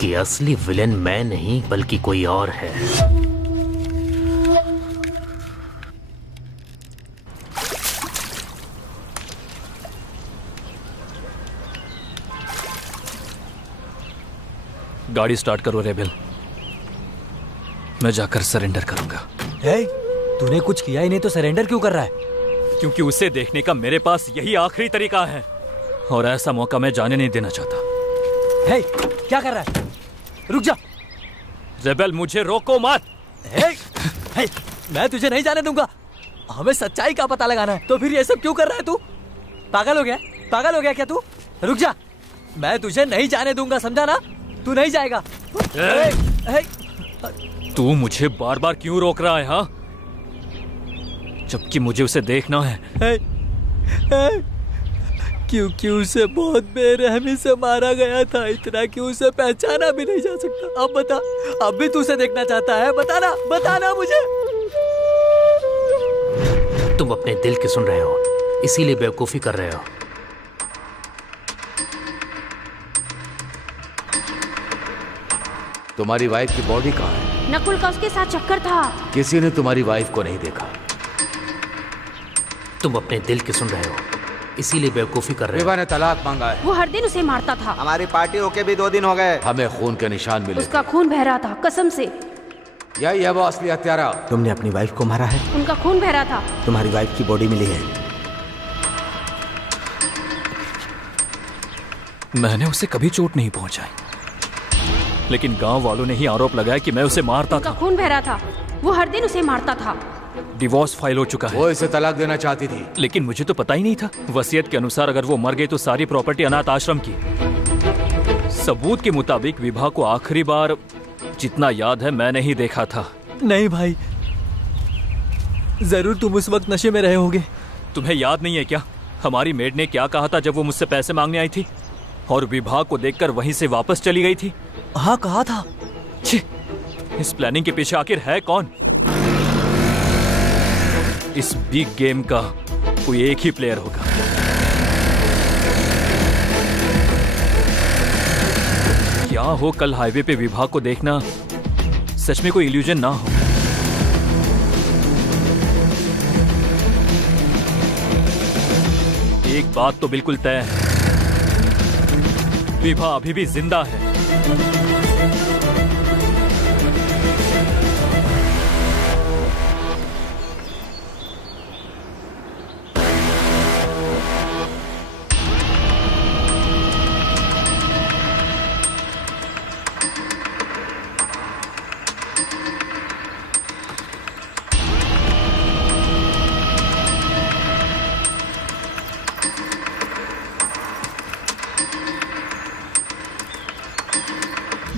कि असली विलेन मैं नहीं बल्कि कोई और है। गाड़ी स्टार्ट करो रेबेल, मैं जाकर सरेंडर करूंगा। तूने कुछ किया ही नहीं तो सरेंडर क्यों कर रहा है? क्योंकि उसे देखने का मेरे पास यही आखिरी तरीका है और ऐसा मौका मैं जाने नहीं देना चाहता। क्या कर रहा है? रुक जा रेबेल, मुझे रोको मत। मैं तुझे नहीं जाने दूंगा। हमें सच्चाई का पता लगाना है। तो फिर ये सब क्यों कर रहा है तू? पागल हो गया? पागल हो गया क्या तू? रुक जा, मैं तुझे नहीं जाने दूंगा, समझा ना? तू नहीं जाएगा। तू मुझे बार बार क्यों रोक रहा है? हाँ, जबकि मुझे उसे देखना है। क्योंकि उसे बहुत बेरहमी से मारा गया था, इतना कि उसे पहचाना भी नहीं जा सकता। अब बता, अब भी तू उसे देखना चाहता है? बताना, बताना मुझे। तुम अपने दिल की सुन रहे हो, इसीलिए बेवकूफी कर रहे हो। तुम्हारी वाइफ की बॉडी कहाँ है? नकुल का उसके साथ चक्कर था। किसी ने तुम्हारी वाइफ को नहीं देखा। तुम अपने दिल की सुन रहे हो, इसीलिए बेवकूफी कर रहे हो। विभा ने तलाक मांगा है। वो हर दिन उसे मारता था। हमारी पार्टी होके भी 2 दिन हो गए। हमें खून के निशान मिले। उसका खून बह रहा था, कसम से। यही है वो असली हत्यारा। तुमने अपनी वाइफ को मारा है? उनका खून बह रहा था। तुम्हारी वाइफ की बॉडी मिली है। मैंने उसे कभी चोट नहीं पहुंचाई, लेकिन गांव वालों ने ही आरोप लगाया कि मैं उसे मारता था। खून बह रहा था, वो हर दिन उसे मारता था। डिवोर्स फाइल हो चुका है। वो इसे तलाक देना चाहती थी, लेकिन मुझे तो पता ही नहीं था। वसीयत के अनुसार अगर वो मर गई तो सारी प्रॉपर्टी अनाथ आश्रम की। सबूत के मुताबिक विभा को आखिरी बार जितना याद है मैंने ही देखा था। नहीं भाई, जरूर तुम उस वक्त नशे में रहे होगे। तुम्हें याद नहीं है क्या हमारी मेड ने क्या कहा था जब वो मुझसे पैसे मांगने आई थी और विभा को देखकर वहीं से वापस चली गई थी? हाँ, कहा था। इस प्लानिंग के पीछे आखिर है कौन? इस बिग गेम का कोई एक ही प्लेयर होगा। क्या हो कल हाईवे पे विभा को देखना सच में कोई इल्यूजन ना हो। एक बात तो बिल्कुल तय है, विभा अभी भी जिंदा है।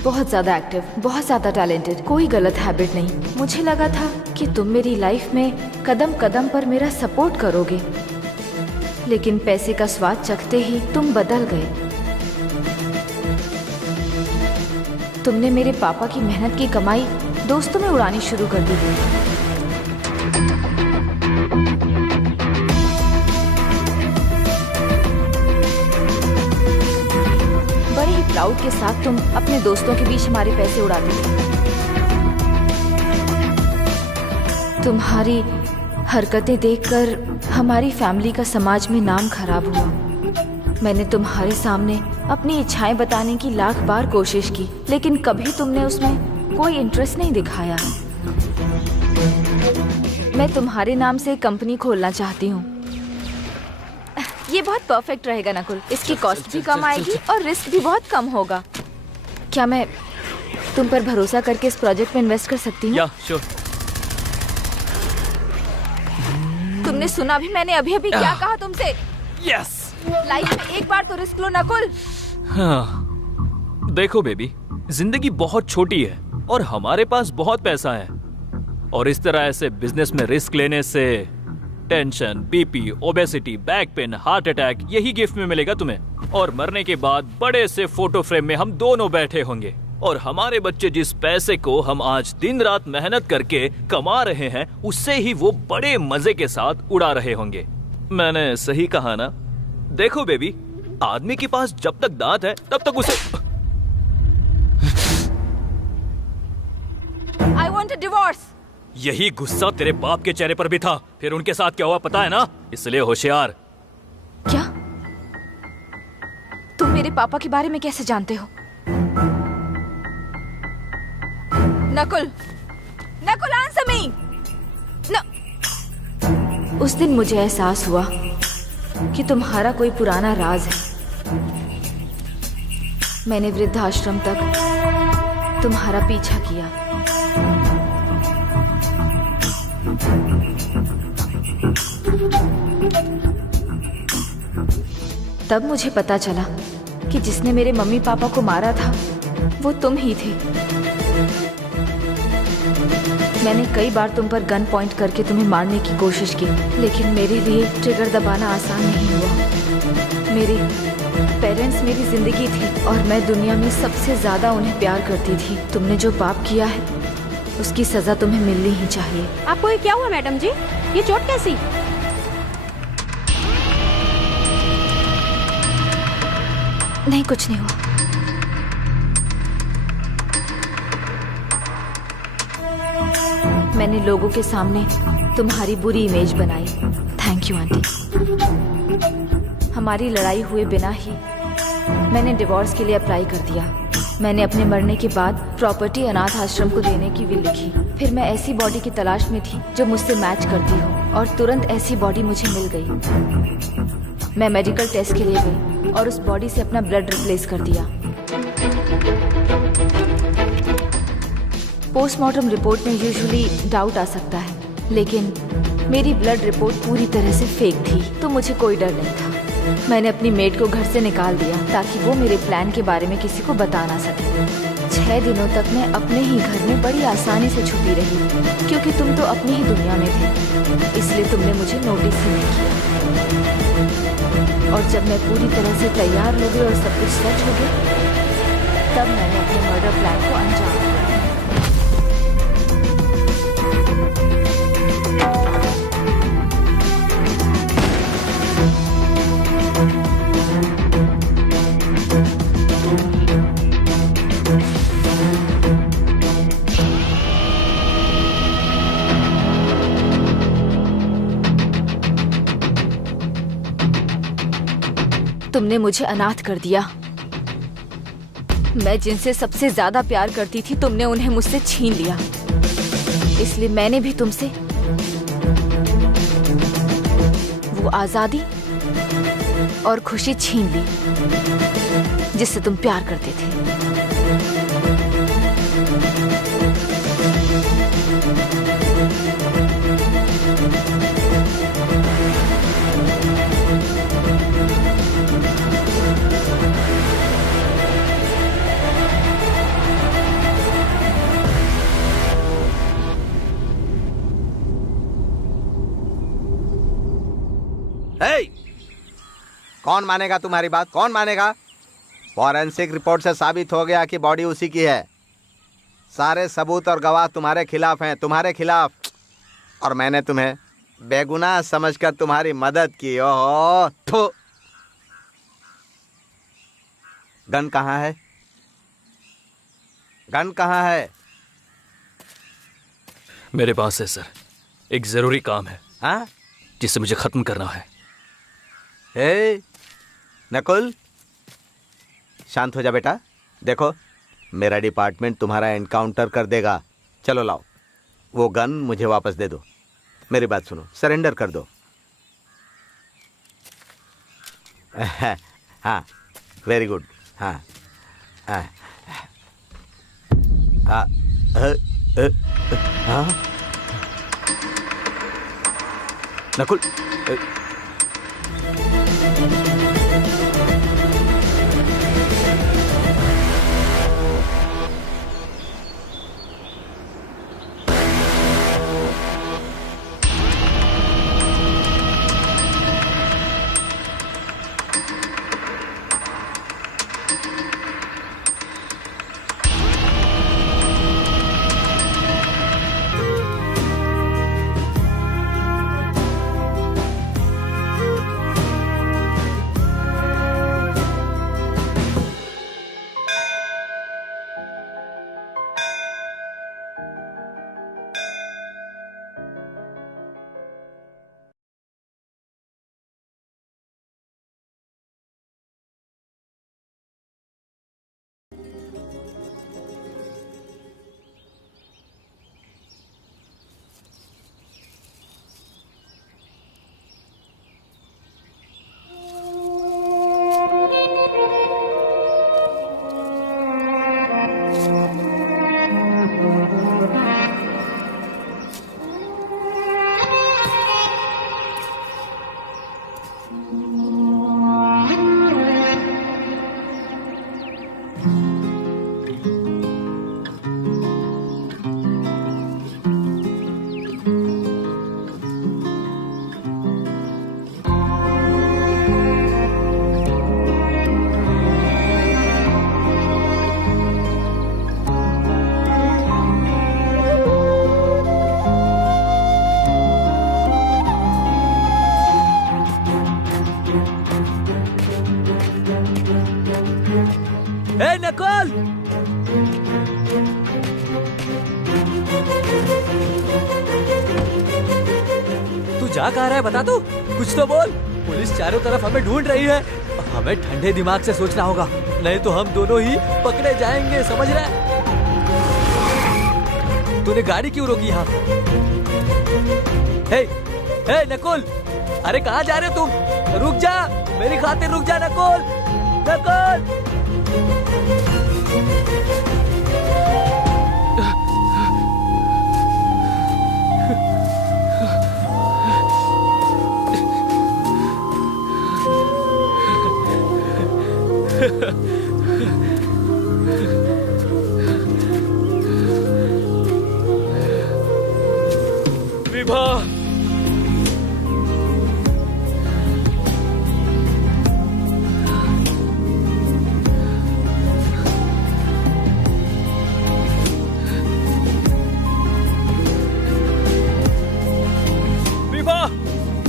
बहुत ज्यादा एक्टिव, बहुत ज्यादा टैलेंटेड, कोई गलत हैबिट नहीं। मुझे लगा था कि तुम मेरी लाइफ में कदम कदम पर मेरा सपोर्ट करोगे, लेकिन पैसे का स्वाद चखते ही तुम बदल गए। तुमने मेरे पापा की मेहनत की कमाई दोस्तों में उड़ानी शुरू कर दी। बड़े ही प्राउड के साथ तुम अपने दोस्तों के बीच हमारे पैसे उड़ाते थे। तुम्हारी हरकतें देखकर हमारी फैमिली का समाज में नाम खराब हुआ। मैंने तुम्हारे सामने अपनी इच्छाएं बताने की लाख बार कोशिश की, लेकिन कभी तुमने उसमें कोई इंटरेस्ट नहीं दिखाया। मैं तुम्हारे नाम से कंपनी खोलना चाहती हूँ। ये बहुत परफेक्ट रहेगा नकुल, इसकी कॉस्ट भी कम आएगी और रिस्क भी बहुत कम होगा। क्या मैं तुम पर भरोसा करके इस प्रोजेक्ट में इन्वेस्ट कर सकती हूँ? श्योर। तुमने सुना भी मैंने अभी अभी क्या कहा तुमसे? यस। लाइफ में एक बार तो रिस्क लो नकुल। हाँ, देखो बेबी, जिंदगी बहुत छोटी है और हमारे पास बहुत पैसा है, और इस तरह ऐसे बिजनेस में रिस्क लेने से tension, BP, obesity, back pain, heart attack यही गिफ्ट में मिलेगा तुम्हें। और मरने के बाद बड़े से फोटो फ्रेम में हम दोनों बैठे होंगे, और हमारे बच्चे जिस पैसे को हम आज दिन रात मेहनत करके कमा रहे हैं उससे ही वो बड़े मजे के साथ उड़ा रहे होंगे। मैंने सही कहा ना? देखो बेबी, आदमी के पास जब तक दांत है तब तक उसे I want a divorce. यही गुस्सा तेरे बाप के चेहरे पर भी था। फिर उनके साथ क्या हुआ पता है ना? इसलिए होशियार। क्या तुम मेरे पापा के बारे में कैसे जानते हो? Nakul, Nakul answer me. उस दिन मुझे एहसास हुआ कि तुम्हारा कोई पुराना राज है। मैंने वृद्धाश्रम तक तुम्हारा पीछा किया। तब मुझे पता चला कि जिसने मेरे मम्मी पापा को मारा था वो तुम ही थे। मैंने कई बार तुम पर गन पॉइंट करके तुम्हें मारने की कोशिश की, लेकिन मेरे लिए ट्रिगर दबाना आसान नहीं हुआ। मेरे पेरेंट्स मेरी जिंदगी थी और मैं दुनिया में सबसे ज्यादा उन्हें प्यार करती थी। तुमने जो पाप किया है उसकी सजा तुम्हें मिलनी ही चाहिए। आपको ये क्या हुआ मैडम जी? ये चोट कैसी? नहीं, कुछ नहीं हुआ। मैंने लोगों के सामने तुम्हारी बुरी इमेज बनाई। Thank you aunty. हमारी लड़ाई हुए बिना ही मैंने डिवोर्स के लिए अप्लाई कर दिया। मैंने अपने मरने के बाद प्रॉपर्टी अनाथ आश्रम को देने की विल लिखी। फिर मैं ऐसी बॉडी की तलाश में थी जो मुझसे मैच करती हो और तुरंत ऐसी बॉडी मुझे मिल गई। मैं मेडिकल टेस्ट के लिए गई और उस बॉडी से अपना ब्लड रिप्लेस कर दिया। पोस्टमार्टम रिपोर्ट में यूजुअली डाउट आ सकता है, लेकिन मेरी ब्लड रिपोर्ट पूरी तरह से फेक थी, तो मुझे कोई डर नहीं था। मैंने अपनी मेड को घर से निकाल दिया ताकि वो मेरे प्लान के बारे में किसी को बता ना सके। 6 दिनों तक मैं अपने ही घर में बड़ी आसानी से छुपी रही, क्योंकि तुम तो अपनी ही दुनिया में थे, इसलिए तुमने मुझे नोटिस ही नहीं किया। और जब मैं पूरी तरह से तैयार हो गई और सब कुछ सेट हो गया, तब मैंने अपने मर्डर प्लान को अंजाम दिया। तुमने मुझे अनाथ कर दिया। मैं जिनसे सबसे ज्यादा प्यार करती थी, तुमने उन्हें मुझसे छीन लिया। इसलिए मैंने भी तुमसे वो आजादी और खुशी छीन ली जिससे तुम प्यार करते थे। कौन मानेगा तुम्हारी बात? कौन मानेगा? फॉरेंसिक रिपोर्ट से साबित हो गया कि बॉडी उसी की है। सारे सबूत और गवाह तुम्हारे खिलाफ हैं, तुम्हारे खिलाफ। और मैंने तुम्हें बेगुनाह समझकर तुम्हारी मदद की। ओहो, थू। गन कहाँ है? गन कहाँ है? मेरे पास है सर। एक जरूरी काम है। हाँ? जिसे मुझे खत्म करना है। हे नकुल, शांत हो जा बेटा। देखो, मेरा डिपार्टमेंट तुम्हारा एनकाउंटर कर देगा। चलो लाओ वो गन, मुझे वापस दे दो। मेरी बात सुनो, सरेंडर कर दो। हाँ, वेरी गुड। हाँ हाँ हाँ हाँ। नकुल, नकुल! तू जा कहाँ रहा है बता तू, कुछ तो बोल। पुलिस चारों तरफ हमें ढूंढ रही है, हमें ठंडे दिमाग से सोचना होगा, नहीं तो हम दोनों ही पकड़े जाएंगे, समझ रहा है? तूने गाड़ी क्यों रोकी यहाँ? हे, हे नकुल, अरे कहाँ जा रहे हो तुम? रुक जा, मेरी खातिर रुक जा नकुल, नकुल। विभा,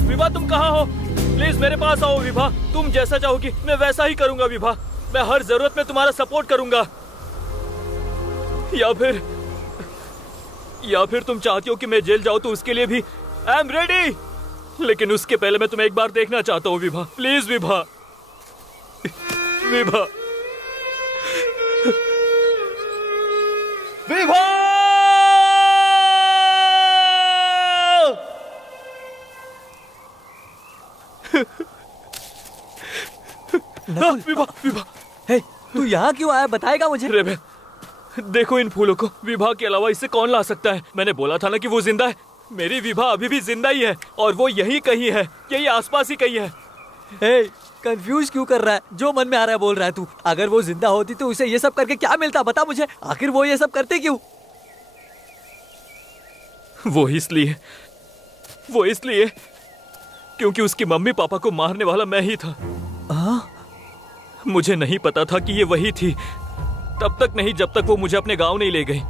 विभा तुम कहाँ हो? प्लीज मेरे पास आओ विभा। तुम जैसा चाहोगी मैं वैसा ही करूंगा विभा। मैं हर जरूरत में तुम्हारा सपोर्ट करूंगा। या फिर तुम चाहती हो कि मैं जेल जाऊं तो उसके लिए भी आई एम रेडी। लेकिन उसके पहले मैं तुम्हें एक बार देखना चाहता हूँ विभा। प्लीज विभा, विभा, विभा। विभा, विभा, हे, तू यहाँ क्यों आया बताएगा मुझे? रेबे, देखो इन फूलों को, विभा के अलावा इसे कौन ला सकता है? मैंने बोला था ना कि वो जिंदा है। मेरी विभा अभी भी जिंदा ही है और वो यही कहीं है, यही आसपास ही कहीं है। हे, कंफ्यूज क्यों कर रहा है? जो मन में आ रहा है बोल रहा है तू। अगर वो जिंदा होती तो उसे ये सब करके क्या मिलता बता मुझे? आखिर वो ये सब करते क्यों? वो इसलिए क्योंकि उसकी मम्मी पापा को मारने वाला मैं ही था। मुझे नहीं पता था कि ये वही थी, तब तक नहीं जब तक वो मुझे अपने गांव नहीं ले गई।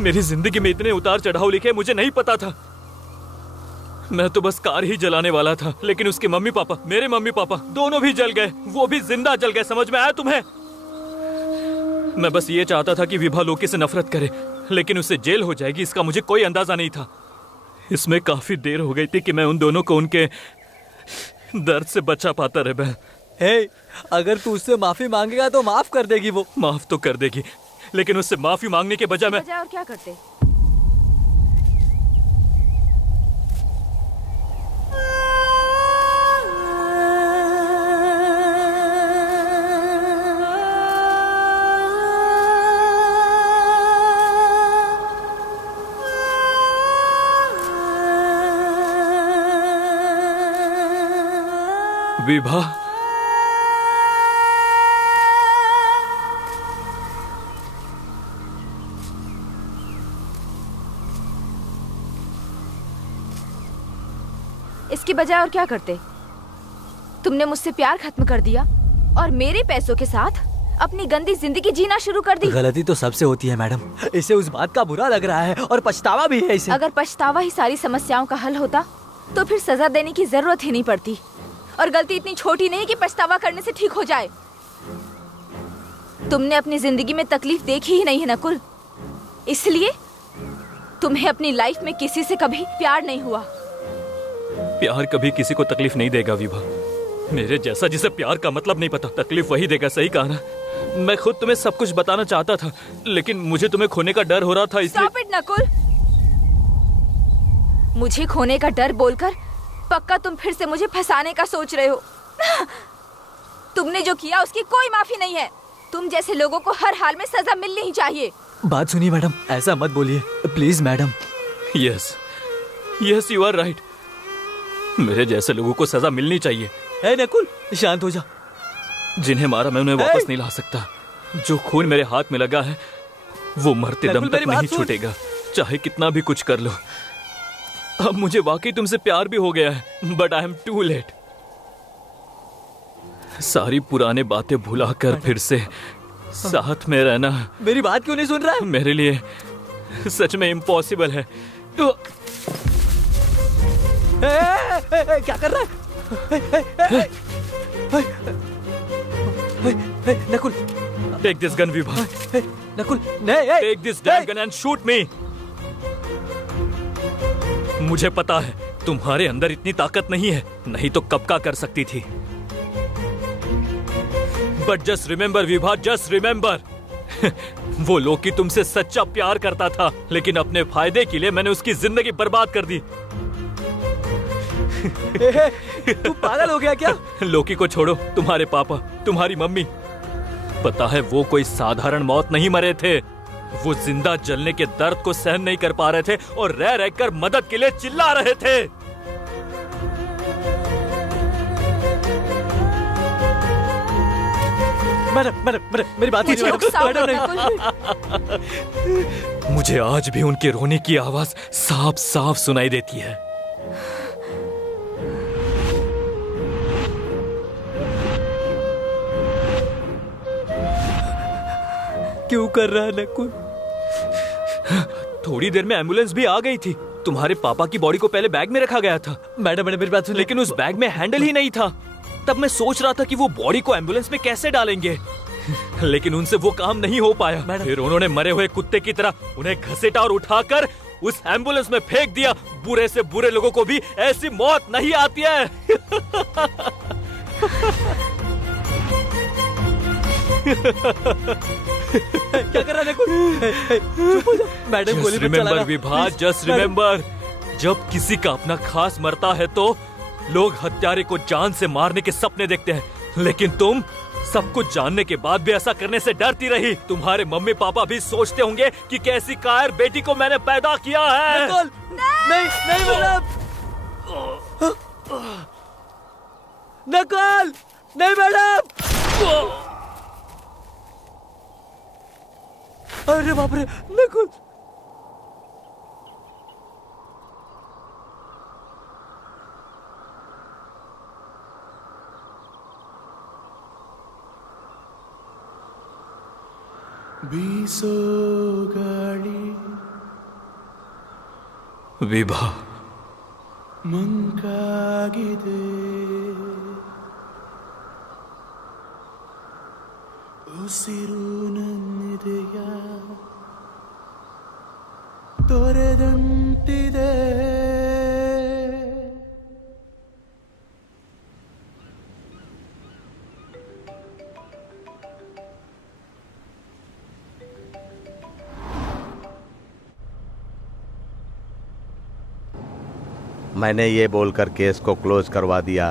मेरी जिंदगी में इतने उतार चढ़ाव लिखे मुझे नहीं पता था। मैं तो बस कार ही जलाने वाला था, लेकिन उसके मम्मी पापा, मेरे मम्मी पापा दोनों भी जल गए, वो भी जिंदा जल गए। समझ में आया तुम्हें? मैं बस ये चाहता था कि विभा लोकी से नफरत करे, लेकिन उससे जेल हो जाएगी इसका मुझे कोई अंदाजा नहीं था। इसमें काफी देर हो गई थी कि मैं उन दोनों को उनके दर्द से बचा पाता रहे। बहन, हे, अगर तू उससे माफी मांगेगा तो माफ कर देगी वो। माफ तो कर देगी, लेकिन उससे माफी मांगने के बजाय मैं और क्या करते? विभा, इसकी बजाय और क्या करते? तुमने मुझसे प्यार खत्म कर दिया और मेरे पैसों के साथ अपनी गंदी जिंदगी जीना शुरू कर दी। गलती तो सबसे होती है मैडम, इसे उस बात का बुरा लग रहा है और पछतावा भी है इसे। अगर पछतावा ही सारी समस्याओं का हल होता तो फिर सजा देने की जरूरत ही नहीं पड़ती। और गलती इतनी छोटी नहीं कि पछतावा करने से ठीक हो जाए। तुमने अपनी जिंदगी में तकलीफ देखी ही नहीं है नकुल, इसलिए तुम्हें अपनी लाइफ में किसी से कभी प्यार नहीं हुआ। प्यार कभी किसी को तकलीफ नहीं देगा विभा। मेरे जैसा जिसे प्यार का मतलब नहीं पता, तकलीफ वही देगा। सही कहा ना? मैं खुद तुम्हें सब कुछ बताना चाहता था, लेकिन मुझे तुम्हें खोने का डर हो रहा था, इसलिए। Stop it, Nakul. मुझे खोने का डर बोलकर पक्का तुम फिर से मुझे फंसाने का सोच रहे हो। तुमने जो किया उसकी कोई माफी नहीं है। तुम जैसे लोगों को हर हाल में सजा मिलनी ही चाहिए। बात सुनिए मैडम, ऐसा मत बोलिए please madam. Yes, yes, you are right. मेरे जैसे लोगों को सजा मिलनी चाहिए। ए नकुल, शांत हो जा। जिन्हें मारा मैं उन्हें वापस नहीं ला सकता। जो खून मेरे हाथ में लगा है वो मरते दम तक नहीं छूटेगा, चाहे कितना भी कुछ कर लो। अब मुझे वाकई तुमसे प्यार भी हो गया है, but I am too late. सारी पुराने बातें भुलाकर फिर से साथ में रहना मेरी बात क्यों नहीं सुन रहा है? मेरे लिए सच में इम्पॉसिबल है। क्या कर रहा है? Nakul, take this gun Vibha. Nakul, नहीं, take this damn gun and shoot me. मुझे पता है तुम्हारे अंदर इतनी ताकत नहीं है, नहीं तो कब का कर सकती थी। But just remember Vibha, just remember, वो लोकी तुमसे सच्चा प्यार करता था, लेकिन अपने फायदे के लिए मैंने उसकी जिंदगी बर्बाद कर दी। तू पागल हो गया क्या? लोकी को छोड़ो, तुम्हारे पापा, तुम्हारी मम्मी, पता है वो कोई साधारण मौत नहीं मरे थे। वो जिंदा जलने के दर्द को सहन नहीं कर पा रहे थे और रह रहकर मदद के लिए चिल्ला रहे थे। मैडम, मेरी बात कीजिए मैडम। मुझे आज भी उनके रोने की आवाज साफ साफ सुनाई देती है। क्यों कर रहा है नकुल? थोड़ी देर में एम्बुलेंस भी आ गई थी। तुम्हारे पापा की बॉडी को पहले बैग में रखा गया था। मैडम, मेरी बात सुनिए। लेकिन उस बैग में हैंडल ही नहीं था। तब मैं सोच रहा था कि वो बॉडी को एम्बुलेंस में कैसे डालेंगे, लेकिन उनसे वो काम नहीं हो पाया। फिर उन्होंने मरे हुए कुत्ते की तरह उन्हें घसीटा और उठाकर उस एम्बुलेंस में फेंक दिया। बुरे से बुरे लोगों को भी ऐसी मौत नहीं आती है। क्या कर रहा है नकुल? मैडम, गोली मत रिमेंबर चलाना। विभा, जस्ट रिमेंबर, जब किसी का अपना खास मरता है तो लोग हत्यारे को जान से मारने के सपने देखते हैं, लेकिन तुम सब कुछ जानने के बाद भी ऐसा करने से डरती रही। तुम्हारे मम्मी पापा भी सोचते होंगे कि कैसी कायर बेटी को मैंने पैदा किया है। नकुल, नहीं मैडम, नकुल, नहीं मैडम। अरे बाप रे, नकुल। बीसो गाड़ी विभा मंकागिदे उसिरू नन्निदೆಯ ತೊರೆದಂತಿದೆ मैंने ये बोलकर केस को क्लोज करवा दिया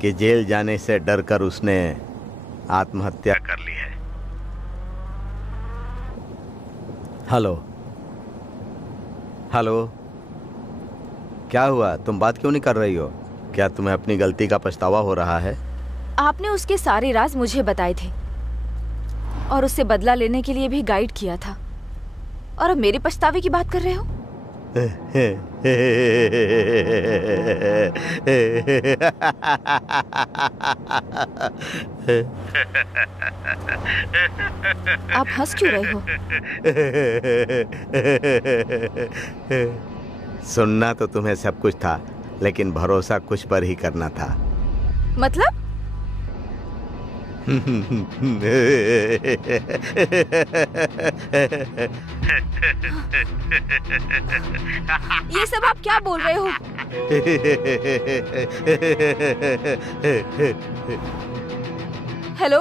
कि जेल जाने से डरकर उसने आत्महत्या कर ली है। हेलो हेलो, क्या हुआ? तुम बात क्यों नहीं कर रही हो? क्या तुम्हें अपनी गलती का पछतावा हो रहा है? आपने उसके सारे राज मुझे बताए थे और उससे बदला लेने के लिए भी गाइड किया था, और अब मेरे पछतावे की बात कर रहे हो? आप हंस क्यों रहे हो? सुनना तो तुम्हें सब कुछ था, लेकिन भरोसा कुछ पर ही करना था। मतलब? ये सब आप क्या बोल रहे हो? हेलो?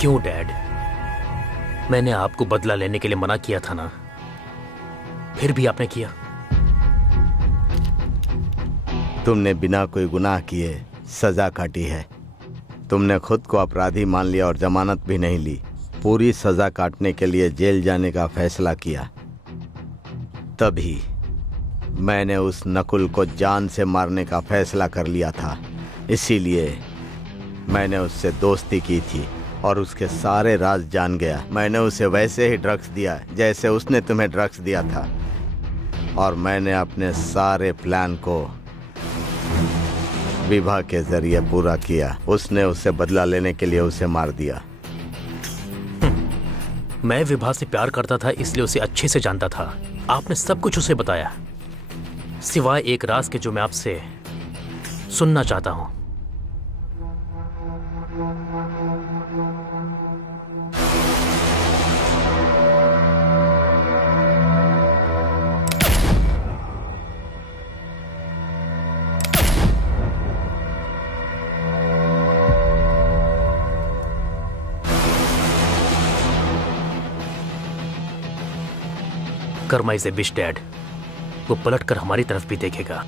क्यों डैड? मैंने आपको बदला लेने के लिए मना किया था ना, फिर भी आपने किया। तुमने बिना कोई गुनाह किए सजा काटी है। तुमने खुद को अपराधी मान लिया और जमानत भी नहीं ली। पूरी सजा काटने के लिए जेल जाने का फैसला किया। तभी मैंने उस नकुल को जान से मारने का फैसला कर लिया था। इसीलिए मैंने उससे दोस्ती की थी और उसके सारे राज जान गया। मैंने उसे वैसे ही ड्रग्स दिया जैसे उसने तुम्हें ड्रग्स दिया था, और मैंने अपने सारे प्लान को विवाह के जरिए पूरा किया। उसने उससे बदला लेने के लिए उसे मार दिया। मैं विभा से प्यार करता था, इसलिए उसे अच्छे से जानता था। आपने सब कुछ उसे बताया, सिवाय एक राज के जो मैं आपसे सुनना चाहता हूं। Karma is a bitch dad. वो पलटकर हमारी तरफ भी देखेगा।